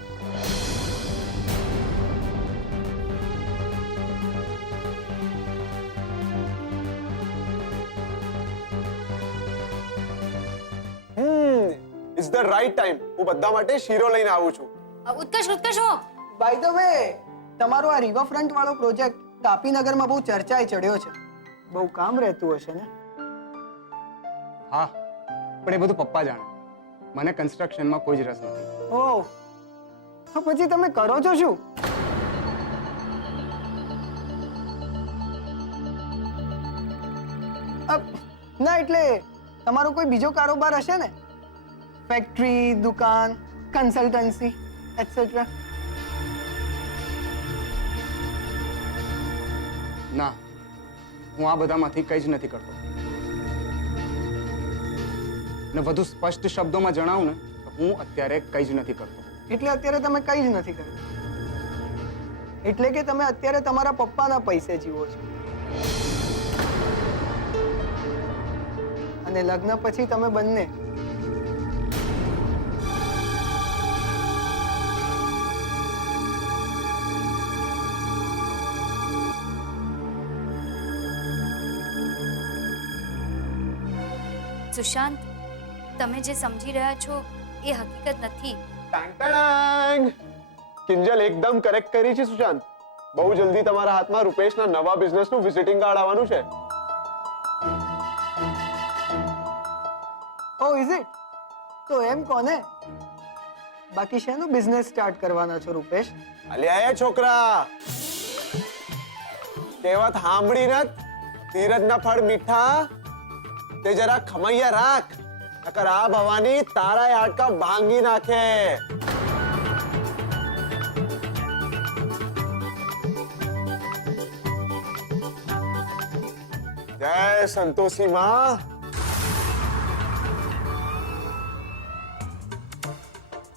It's the right time. હું બધા માટે શીરો લઈને આવું છું. ઉત્કર્ષ હો. બાય ધ વે, તમારો આ રિવરફ્રન્ટ વાળો પ્રોજેક્ટ તાપીનગરમાં બહુ ચર્ચાએ ચડ્યો છે. બહુ કામ રહેતું હશે ને? હા, પણ એ બધું પપ્પા જાણે. મને કન્સ્ટ્રક્શનમાં કોઈ જ રસ નથી. ઓહ, તો પછી તમે કરો છો શું? ના એટલે તમારો કોઈ બીજો કારોબાર હશે ને? ફેક્ટરી, દુકાન, કન્સલ્ટન્સી એટસેટ્રા? ના, હું આ બધામાંથી કંઈ જ નથી કરતો. ને વધુ સ્પષ્ટ શબ્દોમાં જણાવું ને તો હું અત્યારે કંઈ જ નથી કરતો. એટલે અત્યારે તમે કંઈ જ નથી કરતા? એટલે કે તમે અત્યારે તમારા પપ્પાના પૈસે જીવો છો અને લગ્ન પછી તમે બંને સુશાંત, તમે જે સમજી રહ્યા છો એ હકીકત નથી. કિંજલ એકદમ કરેક્ટ કરી છે સુશાંત. બહુ જલ્દી તમારા હાથમાં રૂપેશના નવા બિઝનેસનું વિઝિટિંગ કાર્ડ આવવાનું છે. ઓ ઇઝ ઇટ? તો એમ કોને? બાકી શેનો બિઝનેસ સ્ટાર્ટ કરવાના છો રૂપેશ? અલ્યા એ છોકરા, કહેવત સાંભળી ન, ધીરજના ફળ મીઠા, તે જરા ખમૈયા રાખ, નકર આ ભવાની તારા હાડકા ભાંગી નાખે. જય સંતોષી માં.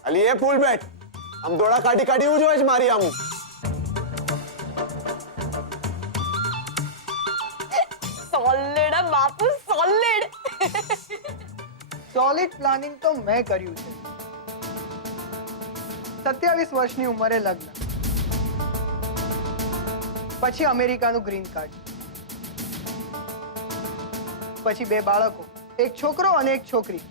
અલી એ ફૂલ બેટ, આમ દોડા કાઢી કાઢી હું જોઈશ મારી આમ. સોલિડ બાપુ, સોલિડ. સોલિડ પ્લાનિંગ તો મેં કર્યું છે. 27 વર્ષની ઉંમરે લગ્ન, પછી અમેરિકાનું ગ્રીન કાર્ડ, પછી 2 બાળકો, એક છોકરો અને એક છોકરી.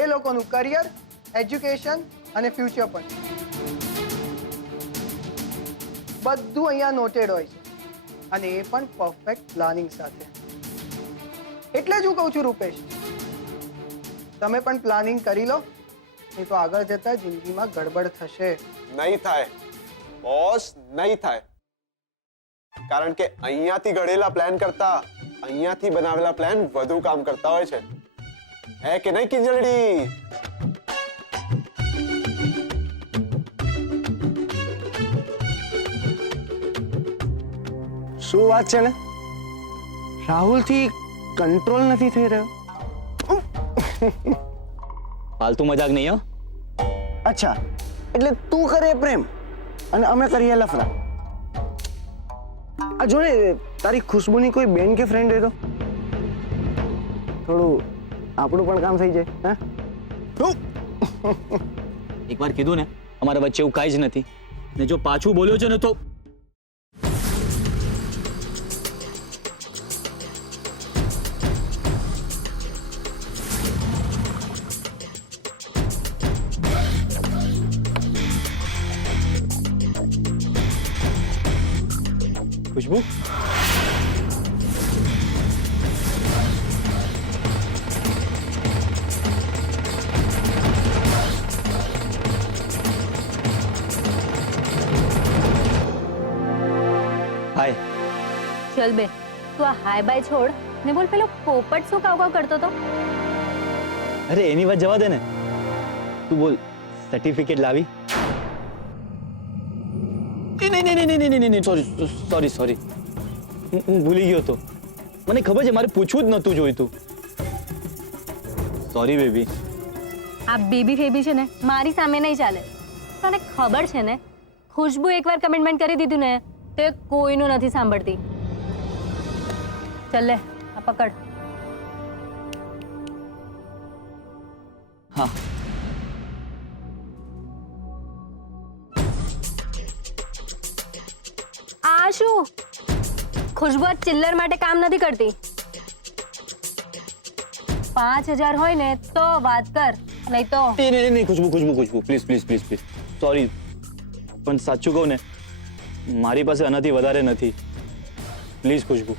એ લોકોનું કરિયર, એજ્યુકેશન અને ફ્યુચર પણ બધું અહીંયા નોટેડ હોય છે, અને એ પણ પરફેક્ટ પ્લાનિંગ સાથે. એટલે જ હું કહું છું રૂપેશ, તમે પણ પ્લાનિંગ કરી લો, નહીં તો આગળ જતા જિંદગીમાં ગડબડ થશે. નહીં થાય બોસ, નહીં થાય. કારણ કે અહીંયાથી ઘડેલા પ્લાન કરતા અહીંયાથી બનાવેલા પ્લાન વધુ કામ કરતા હોય છે. હે કે નહીં કિંજલડી? શું વાત છે ને? રાહુલથી કંટ્રોલ નથી થઈ રહ્યો. ફાલતુ મજાક નહીં હો. અચ્છા, એટલે તું કરે પ્રેમ અને અમે કરીએ લફડા. આ જોડે તારી ખુશ્બુની કોઈ બેન કે ફ્રેન્ડ હોય તો થોડું આપણું પણ કામ થઈ જાય. હા, એકવાર કીધું ને, અમારા વચ્ચે એવું કાંઈ જ નથી, ને જો પાછું બોલ્યો છે ને તો ખુશ્બુ, હાય. ચલ બે, તું આ હાય બાય છોડ ને બોલ, પેલો પોપટ શું કાવ કાવ કરતો તો? અરે એની વાત જવા દે ને, તું બોલ, સર્ટિફિકેટ લાવી? નહીં, સોરી, હું ભૂલી ગયો તો. મને ખબર છે, મારે પૂછવું જ નહોતું જોઈતું. Sorry baby. આ બેબી ફેબી છે ને મારી સામે નહીં ચાલે. તને ખબર છે ને, ખુશ્બુ એકવાર કમિટમેન્ટ કરી દીધું ને તે કોઈનું નથી સાંભળતી. ચાલ લે, આ પકડ. હા, આ શું? ખુશ્બુ આ ચિલ્લર માટે કામ નથી કરતી. 5000 હોય ને તો વાત કર, નહીં તો નહીં, ખુશ્બુ, પ્લીઝ. સોરી, પણ સાચું કહું ને, મારી પાસે આનાથી વધારે નથી. પ્લીઝ ખુશ્બુ.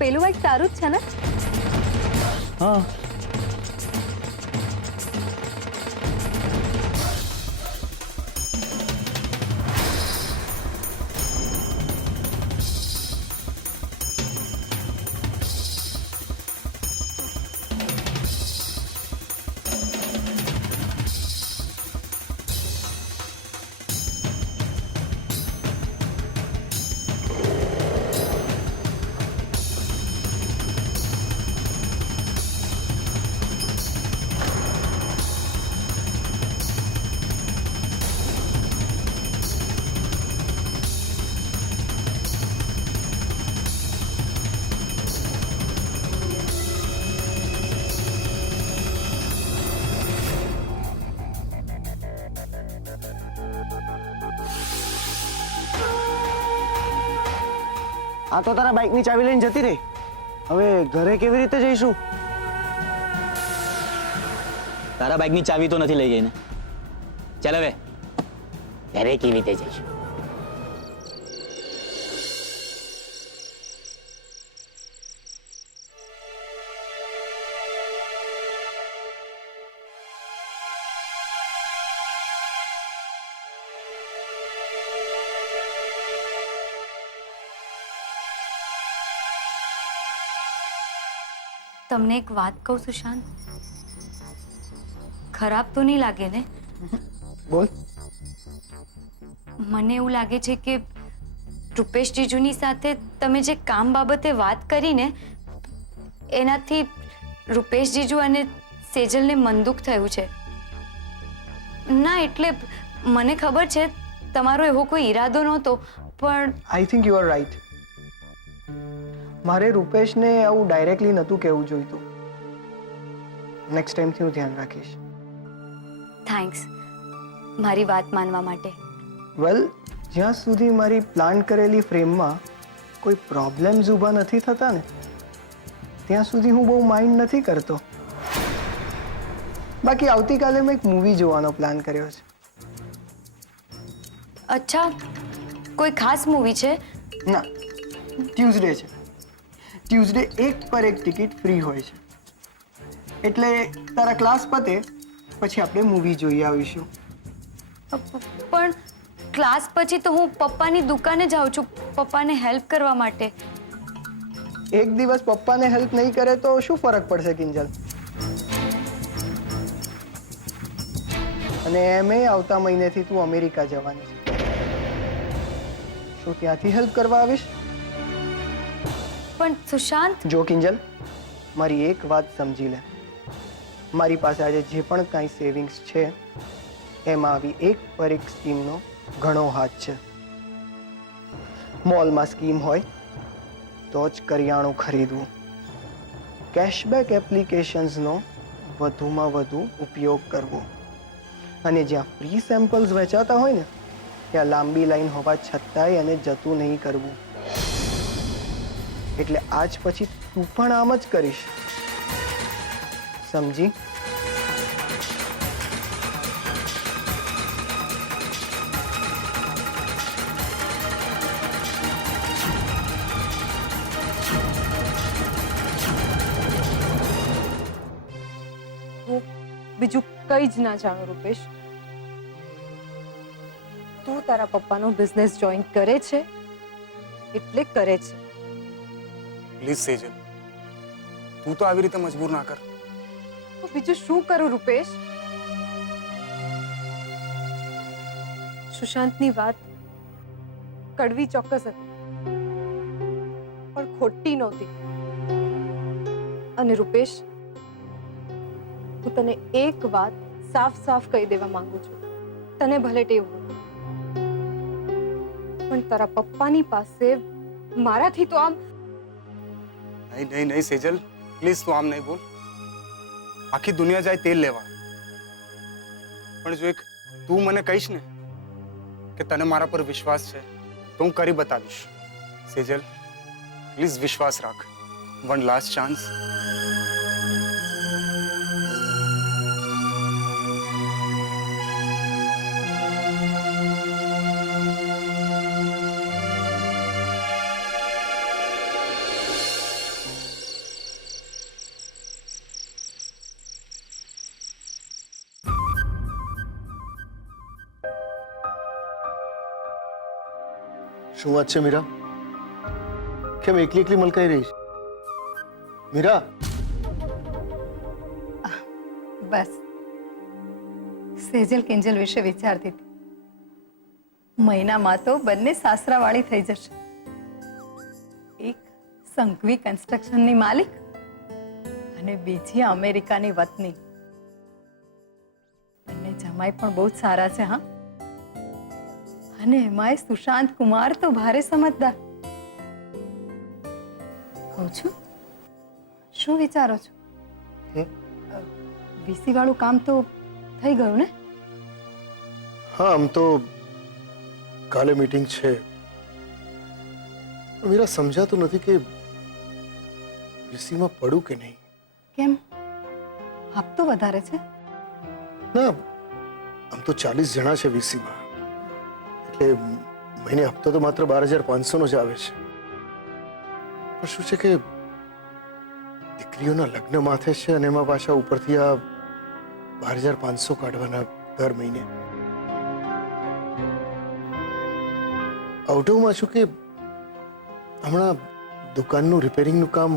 પેલું એક તારું જ છે ને? હા, આ તો તારા બાઇકની ચાવી લઈને જતી રહી. હવે ઘરે કેવી રીતે જઈશું? તારા બાઇકની ચાવી તો નથી લઈ ગઈ ને? ચાલ હવે ઘરે કેવી રીતે જઈશું? તમને એક વાત કહું સુશાંત, ખરાબ તો નહીં લાગે ને? બોલ. મને એવું લાગે છે કે રૂપેશ જીજુની સાથે તમે જે કામ બાબતે વાત કરી ને, એનાથી રૂપેશ જીજુ અને સેજલને મન દુઃખ થયું છે. ના, એટલે મને ખબર છે તમારો એવો કોઈ ઈરાદો નહોતો, પણ I think you are right. મારે રૂપેશને આવું ડાયરેક્ટલી નહોતું કહેવું જોઈતું. નેક્સ્ટ ટાઈમથી હું ધ્યાન રાખીશ. થેન્ક્સ મારી વાત માનવા માટે. વેલ, જ્યાં સુધી મારી પ્લાન કરેલી ફ્રેમમાં કોઈ પ્રોબ્લેમ્સ ઊભા નથી થતા ને ત્યાં સુધી હું બહુ માઇન્ડ નથી કરતો. બાકી આવતીકાલે મેં એક મૂવી જોવાનો પ્લાન કર્યો છે. અચ્છા, કોઈ ખાસ મૂવી છે? ના, ટ્યુઝડે છે. ટ્યુઝડે એક પર એક ટિકિટ ફ્રી હોય છે. એટલે તારા ક્લાસ પતે પછી આપણે મૂવી જોઈ આવીશું. પણ ક્લાસ પછી તો હું પપ્પાની દુકાને જાઉં છું, પપ્પાને હેલ્પ કરવા માટે. એક દિવસ પપ્પાને હેલ્પ નહીં કરે તો શું ફરક પડશે કિંજલ? અને એમે આવતા મહિનેથી તું અમેરિકા જવાની છે. શું ત્યાંથી હેલ્પ કરવા આવીશ? પણ સુશાંત, જો કિંજલ, મારી એક વાત સમજી લે. મારી પાસે આજે જે પણ કાંઈ સેવિંગ્સ છે એમાં આવી એક પર એક સ્કીમનો ઘણો હાથ છે. મોલમાં સ્કીમ હોય તો જ કરિયાણું ખરીદવું. કેશબેક એપ્લિકેશન્સનો વધુમાં વધુ ઉપયોગ કરવો. અને જ્યાં ફ્રી સેમ્પલ્સ વેચાતા હોય ને ત્યાં લાંબી લાઈન હોવા છતાંય એને જતું નહીં કરવું. એટલે આજ પછી તું પણ આમ જ કરીશ, સમજી? હું બીજું કંઈ જ ના જાણું રૂપેશ. તું તારા પપ્પાનો બિઝનેસ જોઈન કરે છે એટલે કરે છે. પ્લીઝ સેજલ, તું તો આવી રીતે મજબૂર ના કર. તો બીજું શું કરું રૂપેશ? સુશાંતની વાત કડવી ચોક્કસ હતી પણ ખોટી નહોતી. અને રૂપેશ, હું તને એક વાત સાફ સાફ કહી દેવા માંગુ છું. તને ભલે ટેવ હોય પણ તારા પપ્પાની પાસે મારાથી તો આમ નહીં નહીં નહીં સેજલ, પ્લીઝ તું આમ નહીં બોલ. આખી દુનિયા જાય તેલ લેવા, પણ જો એક તું મને કહીશ ને કે તને મારા પર વિશ્વાસ છે તો હું કરી બતાવીશ. સેજલ, પ્લીઝ વિશ્વાસ રાખ. One last chance. શું વાત છે મીરા? કેમ એકલી એકલી મલકાઈ રહી છે? મીરા, બસ સેજલ કિંજલ વિશે વિચારતી હતી. મહિનામાં તો બંને સાસરાવાળી થઈ જશે. એક સંઘવી કન્સ્ટ્રક્શનની માલિક અને બીજી અમેરિકાની વતની. બંને જમાઈ પણ બહુ જ સારા છે. હા, અને એમાંય સુશાંત કુમાર તો ભારે સમજદાર. કહું છું, શું વિચારો છો? વીસી વાળું કામ તો થઈ ગયું ને? હા, આમ તો કાલે મીટિંગ છે. મીરા, સમજાતું નથી કે વીસીમાં પડું કે નહીં. કેમ? હપ્તો વધારે છે? ના, આમ તો 40 જણા છે વીસીમાં. એટલે મહિને હપ્તો તો માત્ર 12,500 જ આવે છે. પણ શું છે કે દીકરીઓના લગ્ન માથે છે અને એમાં પાછા ઉપરથી આ 12,500 કાઢવાના દર મહિને. આઉટમાં છું કે હમણાં દુકાનનું રિપેરિંગનું કામ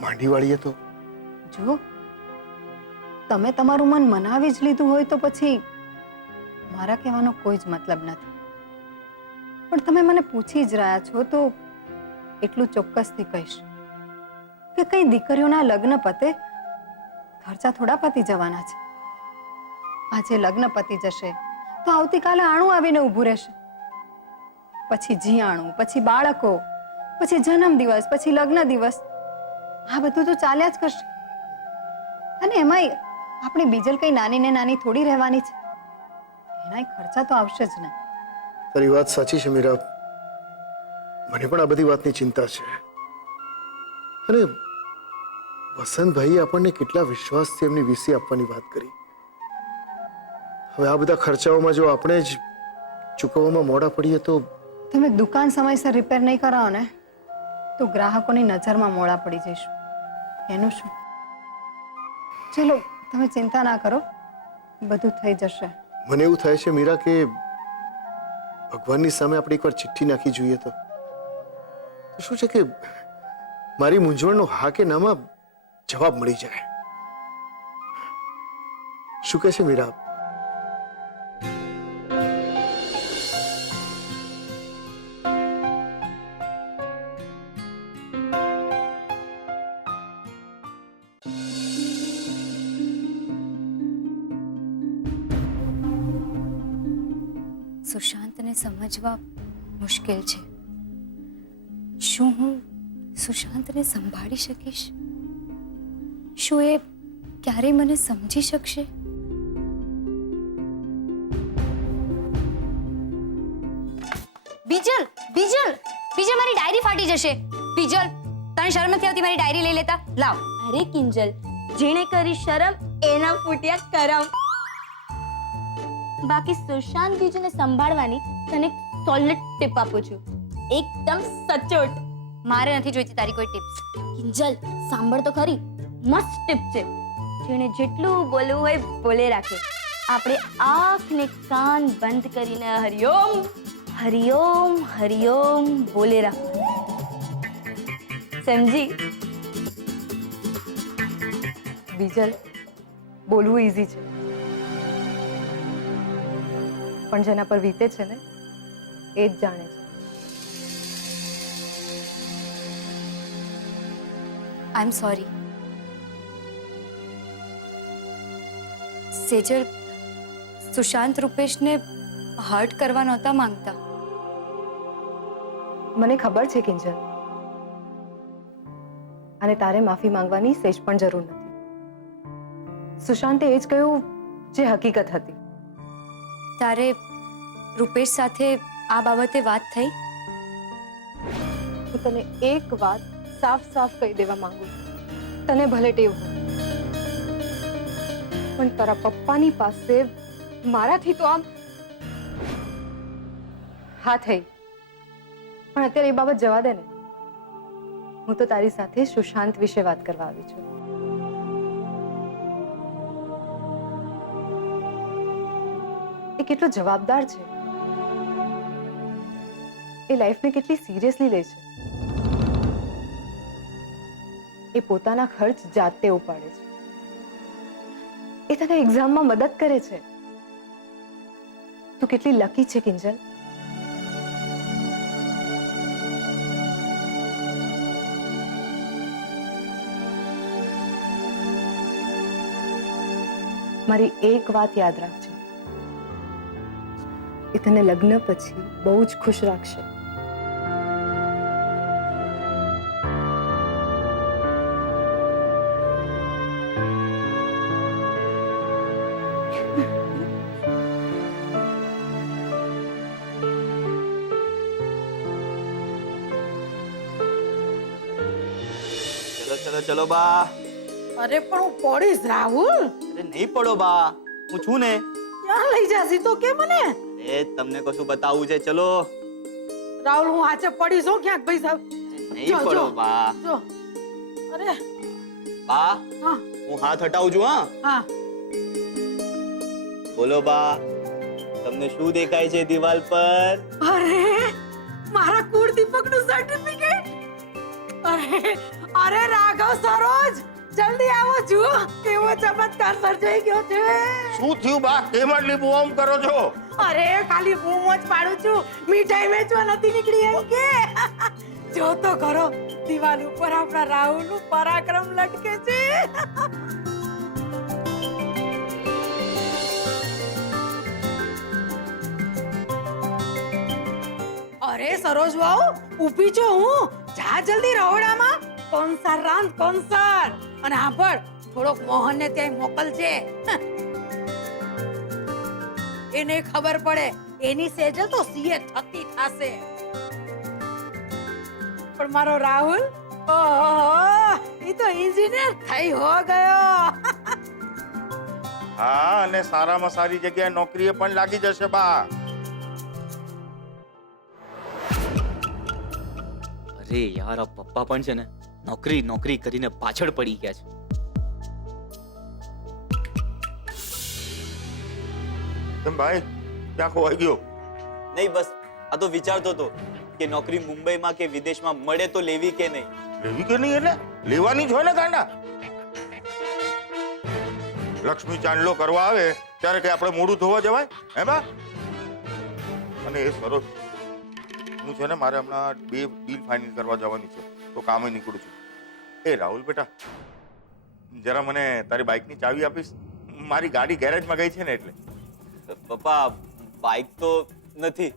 માંડી વાળીએ તો. જો તમે તમારું મન મનાવી જ લીધું હોય તો પછી મારા કહેવાનો કોઈ જ મતલબ નથી. પણ તમે મને પૂછી જ રહ્યા છો તો એટલું ચોક્કસથી કહીશ કે કઈ દીકરીઓના લગ્ન પતે ખર્ચા થોડા પતી જવાના છે. આજે લગ્ન પતી જશે, તો આવતીકાલે આણું આવીને ઊભું રહેશે. પછી જીયાણું, પછી બાળકો, પછી જન્મદિવસ, પછી લગ્ન દિવસ, આ બધું તો ચાલ્યા જ કરશે. અને એમાંય આપણી બીજલ કઈ નાની ને નાની થોડી રહેવાની છે, એનાય ખર્ચા તો આવશે જ ને. તારી વાત સાચી છે મીરા, મને પણ આ બધી વાતની ચિંતા છે. અને વસંતભાઈએ આપણને કેટલા વિશ્વાસથી એમની વીસી આપવાની વાત કરી. હવે આ બધા ખર્ચાઓમાં જો આપણે જ ચૂકવવામાં મોડા પડીએ તો તમે દુકાન સમયસર રિપેર નહીં કરાવો ને તો ગ્રાહકોની નજરમાં મોડા પડી જઈશું. એનું શું? ચલો તમે ચિંતા ના કરો, બધું થઈ જશે. મને એવું થાય છે મીરા કે ભગવાનની સામે આપણે એકવાર ચિઠ્ઠી નાખી જોઈએ તો શું છે કે મારી મૂંઝવણનો હા કે નામાં જવાબ મળી જાય. શું કહે છે મીરા? સુશાંતને સમજવા મુશ્કેલ છે. શું હું સુશાંતને સંભાળી શકીશ? શું એ ક્યારેય મને સમજી શકશે? બીજલ, બીજલ, બીજલ, મારી ડાયરી ફાટી જશે. બીજલ, તને શરમ નથી આવતી મારી ડાયરી લઈ લેતા? લાવ. અરે કિંજલ, જેણે કરી શરમ એના ફૂટ્યા કરમ. બાકી સુશાંત બીજુને સંભાળવાની તને સોલિડ ટીપ આપું છું, એકદમ સચોટ. મારે નથી જોઈતી તારી કોઈ ટિપ્સ. કિંજલ, સાંભળ તો ખરી, મસ્ત ટીપ છે. જેણે જેટલું બોલવું હોય બોલે રાખે. આપણે આંખ ને કાન બંધ કરીને હરિઓમ હરિઓમ હરિઓમ બોલે રાખવાનું. સમજી? બીજલ, બોલવું ઈઝી છે, પણ જેના પર વીતે છે ને એ જ જાણે છે. I am sorry. Sejal, Sushant રૂપેશને હર્ટ કરવા નહોતા માંગતા. મને ખબર છે કિંજલ, અને તારે માફી માંગવાની સેજ પણ જરૂર નથી. સુશાંતે એ જ કહ્યું જે હકીકત હતી. તારે રૂપેશ સાથે આ બાબતે વાત થઈ? હું તને એક વાત સાફ સાફ કહી દેવા માંગુ છું. તને ભલે ટેવ હોય, પણ તારા પપ્પાની પાસે મારાથી તો આમ હા થઈ. પણ અત્યારે એ બાબત જવા દે ને. હું તો તારી સાથે સુશાંત વિશે વાત કરવા આવી છું. એ કેટલો જવાબદાર છે, એ લાઈફને કેટલી સિરિયસલી લે છે. એ પોતાના ખર્ચ જાતે ઉપાડે છે. એ તને એક્ઝામમાં મદદ કરે છે. તું કેટલી લકી છે કિંજલ. મારી એક વાત યાદ રાખજે, એ તને લગ્ન પછી બહુ જ ખુશ રાખશે. ચલો ચલો ચલો બા. અરે પણ હું પડીશ રાહુલ. અરે નહીં પડો બા, હું છું ને. ક્યાં લઈ જાસી તો કે મને? એ તમને કશું બતાવવું છે, ચલો. રાહુલ, હું આજે પડીશ હો ક્યાંક ભાઈ સાહેબ. નહીં પડો બા. જો અરે બા, હા હું હાથ હટાવું છું. હા, હા. બોલો બા, તમને શું દેખાય છે દિવાલ પર? અરે મારા કુળ દીપકનું સર્ટિફિકેટ. અરે અરે રાઘવ સરોજ, જલ્દી આવો જુઓ કેવો ચમત્કાર સર્જાઈ ગયો છે. શું થયું બા? કેમ આટલી બૂમ કરો છો? અરે ખાલી બૂમ જ પાડું છું, મીઠાઈ વેચવા નથી નીકળી એમ કે. જો તો ખરો, દિવાલ ઉપર આપણા રાહુલનું પરાક્રમ લટકે છે. અરે સરોજ વાવ ઊભી છો હું જા જલ્દી રહોડામાં કોન્સર રાંધ કોન્સર અને આભળ થોડોક મોહનને ત્યાં મોકલજે એને ખબર પડે એની સેજલ તો સીએ થતી થાશે પણ મારો રાહુલ ઓહો ઈ તો એન્જિનિયર થઈ હો ગયો હા અને સારામાં સારી જગ્યાએ નોકરીએ પણ લાગી જશે બા. અરે યાર આ પપ્પા પણ છે ને નોકરી નોકરી કરીને પાછળ પડી ગયા છે. કેમ ભાઈ ક્યાં ખોવાઈ ગયો? નહીં બસ આ તો વિચારતો હતો કે નોકરી મુંબઈમાં કે વિદેશમાં મળે તો લેવી કે નહીં. લેવી કે નહીં એટલે લેવાની જ હોય ને ગાંડા. લક્ષ્મી ચાંદલો કરવા આવે ત્યારે કઈ આપણે મોઢું ધોવા જવાય હે બા? અને એ સરોજ હું છે ને મારે હમણાં 2 ડીલ ફાઇનલ કરવા જવાની છે તો કામે નીકળું છું. એ રાહુલ બેટા જરા મને તારી બાઇકની ચાવી આપીશ? મારી ગાડી ગેરેજમાં ગઈ છે ને એટલે. પપ્પા બાઇક તો નથી.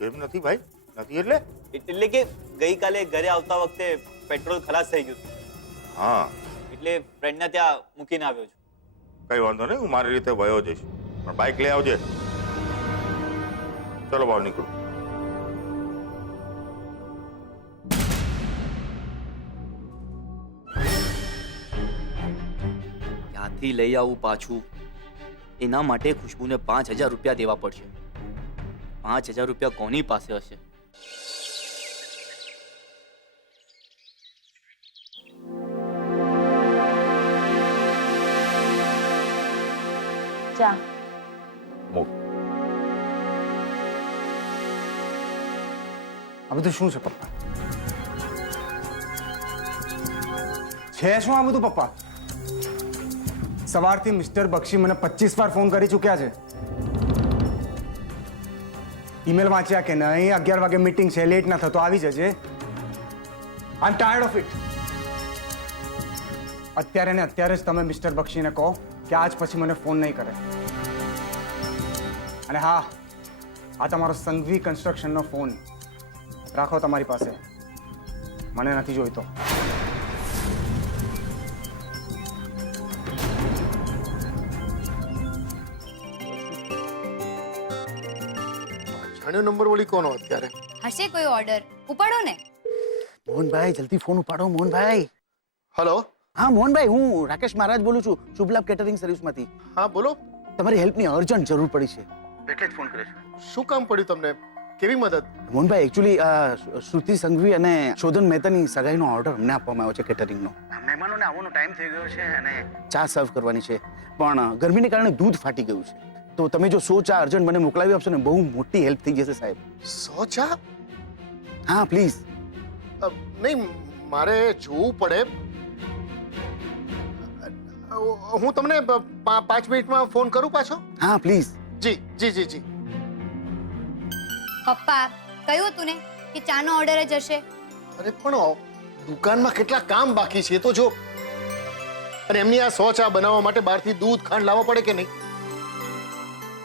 કેમ નથી ભાઈ? નથી એટલે? એટલે કે ગઈકાલે ઘરે આવતા વખતે પેટ્રોલ ખલાસ થઈ ગયું. હા એટલે ફ્રેન્ડને ત્યાં મૂકીને આવ્યો છું. કઈ વાંધો નહીં હું મારી રીતે વયો જઈશ પણ બાઇક લઈ આવજે. ચલો બહાર નીકળું. ક્યાંથી લઈ આવું પાછું? એના માટે ખુશ્બુને 5000 રૂપિયા દેવા પડશે. 5000 રૂપિયા કોની પાસે હશે? ચા. આ બધું શું છે પપ્પા? છે શું આ બધું પપ્પા? સવારથી મિસ્ટર બક્ષી મને 25 વાર ફોન કરી ચૂક્યા છે. ઈમેલ વાંચ્યા કે નહીં? 11 વાગે મીટિંગ છે, લેટ ના થતો આવી જજે. આઈ એમ ટાયર્ડ ઓફ ઇટ. અત્યારે ને અત્યારે જ તમે મિસ્ટર બક્ષીને કહો કે આજ પછી મને ફોન નહીં કરે. અને હા, આ તમારો સંઘવી કન્સ્ટ્રક્શનનો ફોન રાખો તમારી પાસે, મને નથી જોઈતો. જાણ્યો નંબર વળી કોનો અત્યારે? હશે કોઈ ઓર્ડર? ઉપાડો ને. મોહનભાઈ જલ્દી ફોન ઉપાડો. મોહનભાઈ. હલો. હા મોહનભાઈ, હું રાકેશ મહારાજ બોલું છું, શુભલાભ કેટરિંગ સર્વિસમાંથી. હા બોલો. તમારી હેલ્પની અર્જન્ટ જરૂર પડી છે એટલે જ ફોન કર્યો છે. શું કામ પડ્યું તમને? કેવી મદદ? મોહનભાઈ એકચ્યુઅલી શ્રુતિ સંઘવી અને શોધન મહેતાની સગાઈનો ઓર્ડર અમને આપવામાં આવ્યો છે કેટરિંગનો. મહેમાનોને આવવાનો ટાઈમ થઈ ગયો છે અને ચા સર્વ કરવાની છે, પણ ગરમીને કારણે દૂધ ફાટી ગયું છે. તો તમે જો 100 ચા અર્જન્ટ મને મોકલાવી આપશો ને બહુ મોટી હેલ્પ થઈ જશે સાહેબ. 100 ચા? હા પ્લીઝ. નહીં, મારે જોવું પડે. હું તમને 5 મિનિટમાં ફોન કરું પાછો. હા પ્લીઝ. જી જી જી જી. પપ્પા કહ્યું હતું ને કે ચાનો ઓર્ડર જ હશે. અરે પણ દુકાનમાં કેટલા કામ બાકી છે તો જો. અને એમની આ 100 ચા બનાવવા માટે બહારથી દૂધ ખાંડ લાવવા પડે કે નહીં?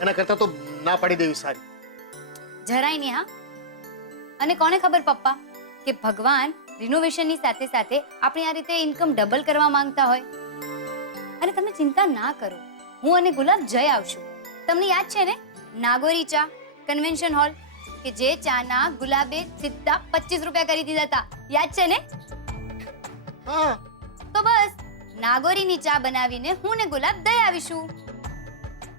એના કરતા તો ના પાડી દેવી સારી. જરાય નહીં. હા, અને કોને ખબર પપ્પા કે ભગવાન રિનોવેશનની સાથે સાથે આપણી આ રીતે ઇન્કમ ડબલ કરવા માંગતા હોય. અને તમે ચિંતા ના કરો, હું અને ગુલાબ જઈ આવશું. તમને યાદ છે ને નાગોરી ચા કન્વેન્શન હોલ કે જે ચાના ગુલાબે સીધા 25 રૂપિયા કરી દીધા હતા, યાદ છે ને? હા. તો બસ નાગોરીની ચા બનાવીને હું ને ગુલાબ દઈ આવીશું.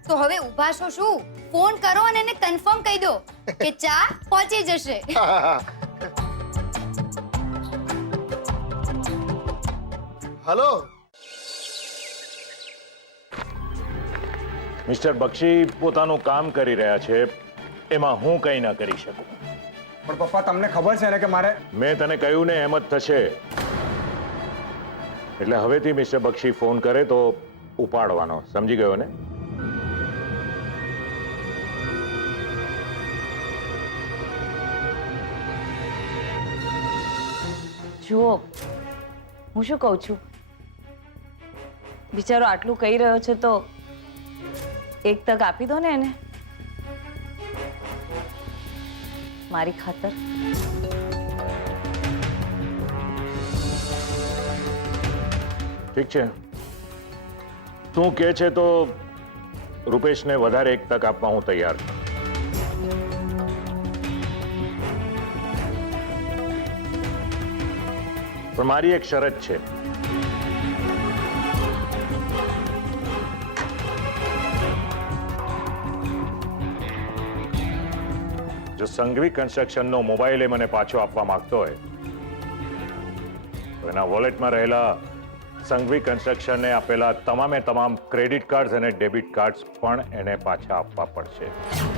તો હવે ઊભા છો શું? ફોન કરો અને એને કન્ફર્મ કહી દો કે ચા પહોંચી જશે. હલો. મિસ્ટર બક્ષી પોતાનું કામ કરી રહ્યા છે, એમાં હું કંઈ ના કરી શકું. પણ પપ્પા તમને ખબર છે ને કે મારે... મેં તને કહ્યું ને એમ જ થશે. એટલે હવેથી મિસ્ટર બક્ષી ફોન કરે તો ઉપાડવાનો, સમજી ગયો ને? જુઓ, હું શું કહું છું, બિચારો આટલું કહી રહ્યો છે તો એક તક આપી દો ને એને. મારી ખાતર. ઠીક છે, તું કહે છે તો રૂપેશને વધારે એક તક આપવા હું તૈયાર છું. પણ મારી એક શરત છે. જો સંઘવી કન્સ્ટ્રક્શનનો મોબાઈલ એ મને પાછો આપવા માંગતો હોય તો એના વોલેટમાં રહેલા સંઘવી કન્સ્ટ્રક્શનને આપેલા તમામ ક્રેડિટ કાર્ડ્સ અને ડેબિટ કાર્ડ્સ પણ એને પાછા આપવા પડશે.